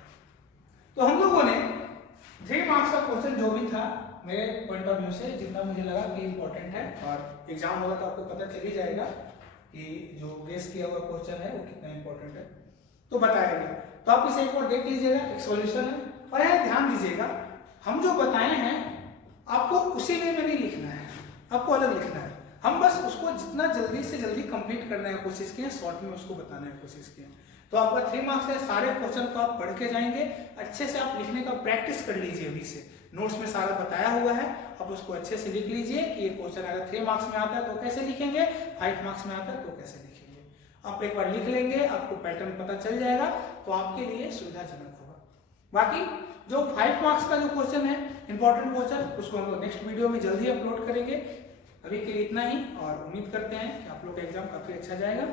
तो हम लोगों ने 3 मार्क्स का क्वेश्चन जो भी था मेरे पॉइंट ऑफ व्यू से जितना मुझे लगा कि इंपॉर्टेंट है, और एग्जाम होगा तो आपको पता चल ही जाएगा कि जो गेस किया हुआ क्वेश्चन है वो कितना इंपॉर्टेंट है, तो बताया गया। तो आप इसे एक बार देख लीजिएगा, एक सॉल्यूशन है। और यह ध्यान दीजिएगा, हम जो बताए हैं आपको उसी वे में नहीं लिखना है, आपको अलग लिखना है। हम बस उसको जितना जल्दी से जल्दी कंप्लीट करने की कोशिश किए, शॉर्ट में उसको बताने की कोशिश किए। तो आपका 3 मार्क्स है, सारे क्वेश्चन को आप पढ़ के जाएंगे, अच्छे से आप लिखने का प्रैक्टिस कर लीजिए। अभी से नोट्स में सारा बताया हुआ है, आप उसको अच्छे से लिख लीजिए कि ये क्वेश्चन अगर 3 मार्क्स में आता है तो कैसे लिखेंगे, 5 मार्क्स में आता है तो कैसे लिखेंगे। आप एक बार लिख लेंगे, आपको पैटर्न पता चल जाएगा, तो आपके लिए सुविधाजनक होगा। बाकी जो 5 मार्क्स का जो क्वेश्चन है, इंपॉर्टेंट क्वेश्चन, उसको हम लोग नेक्स्ट वीडियो में जल्दी अपलोड करेंगे। अभी के लिए इतना ही, और उम्मीद करते हैं कि आप लोग का एग्जाम काफी अच्छा जाएगा।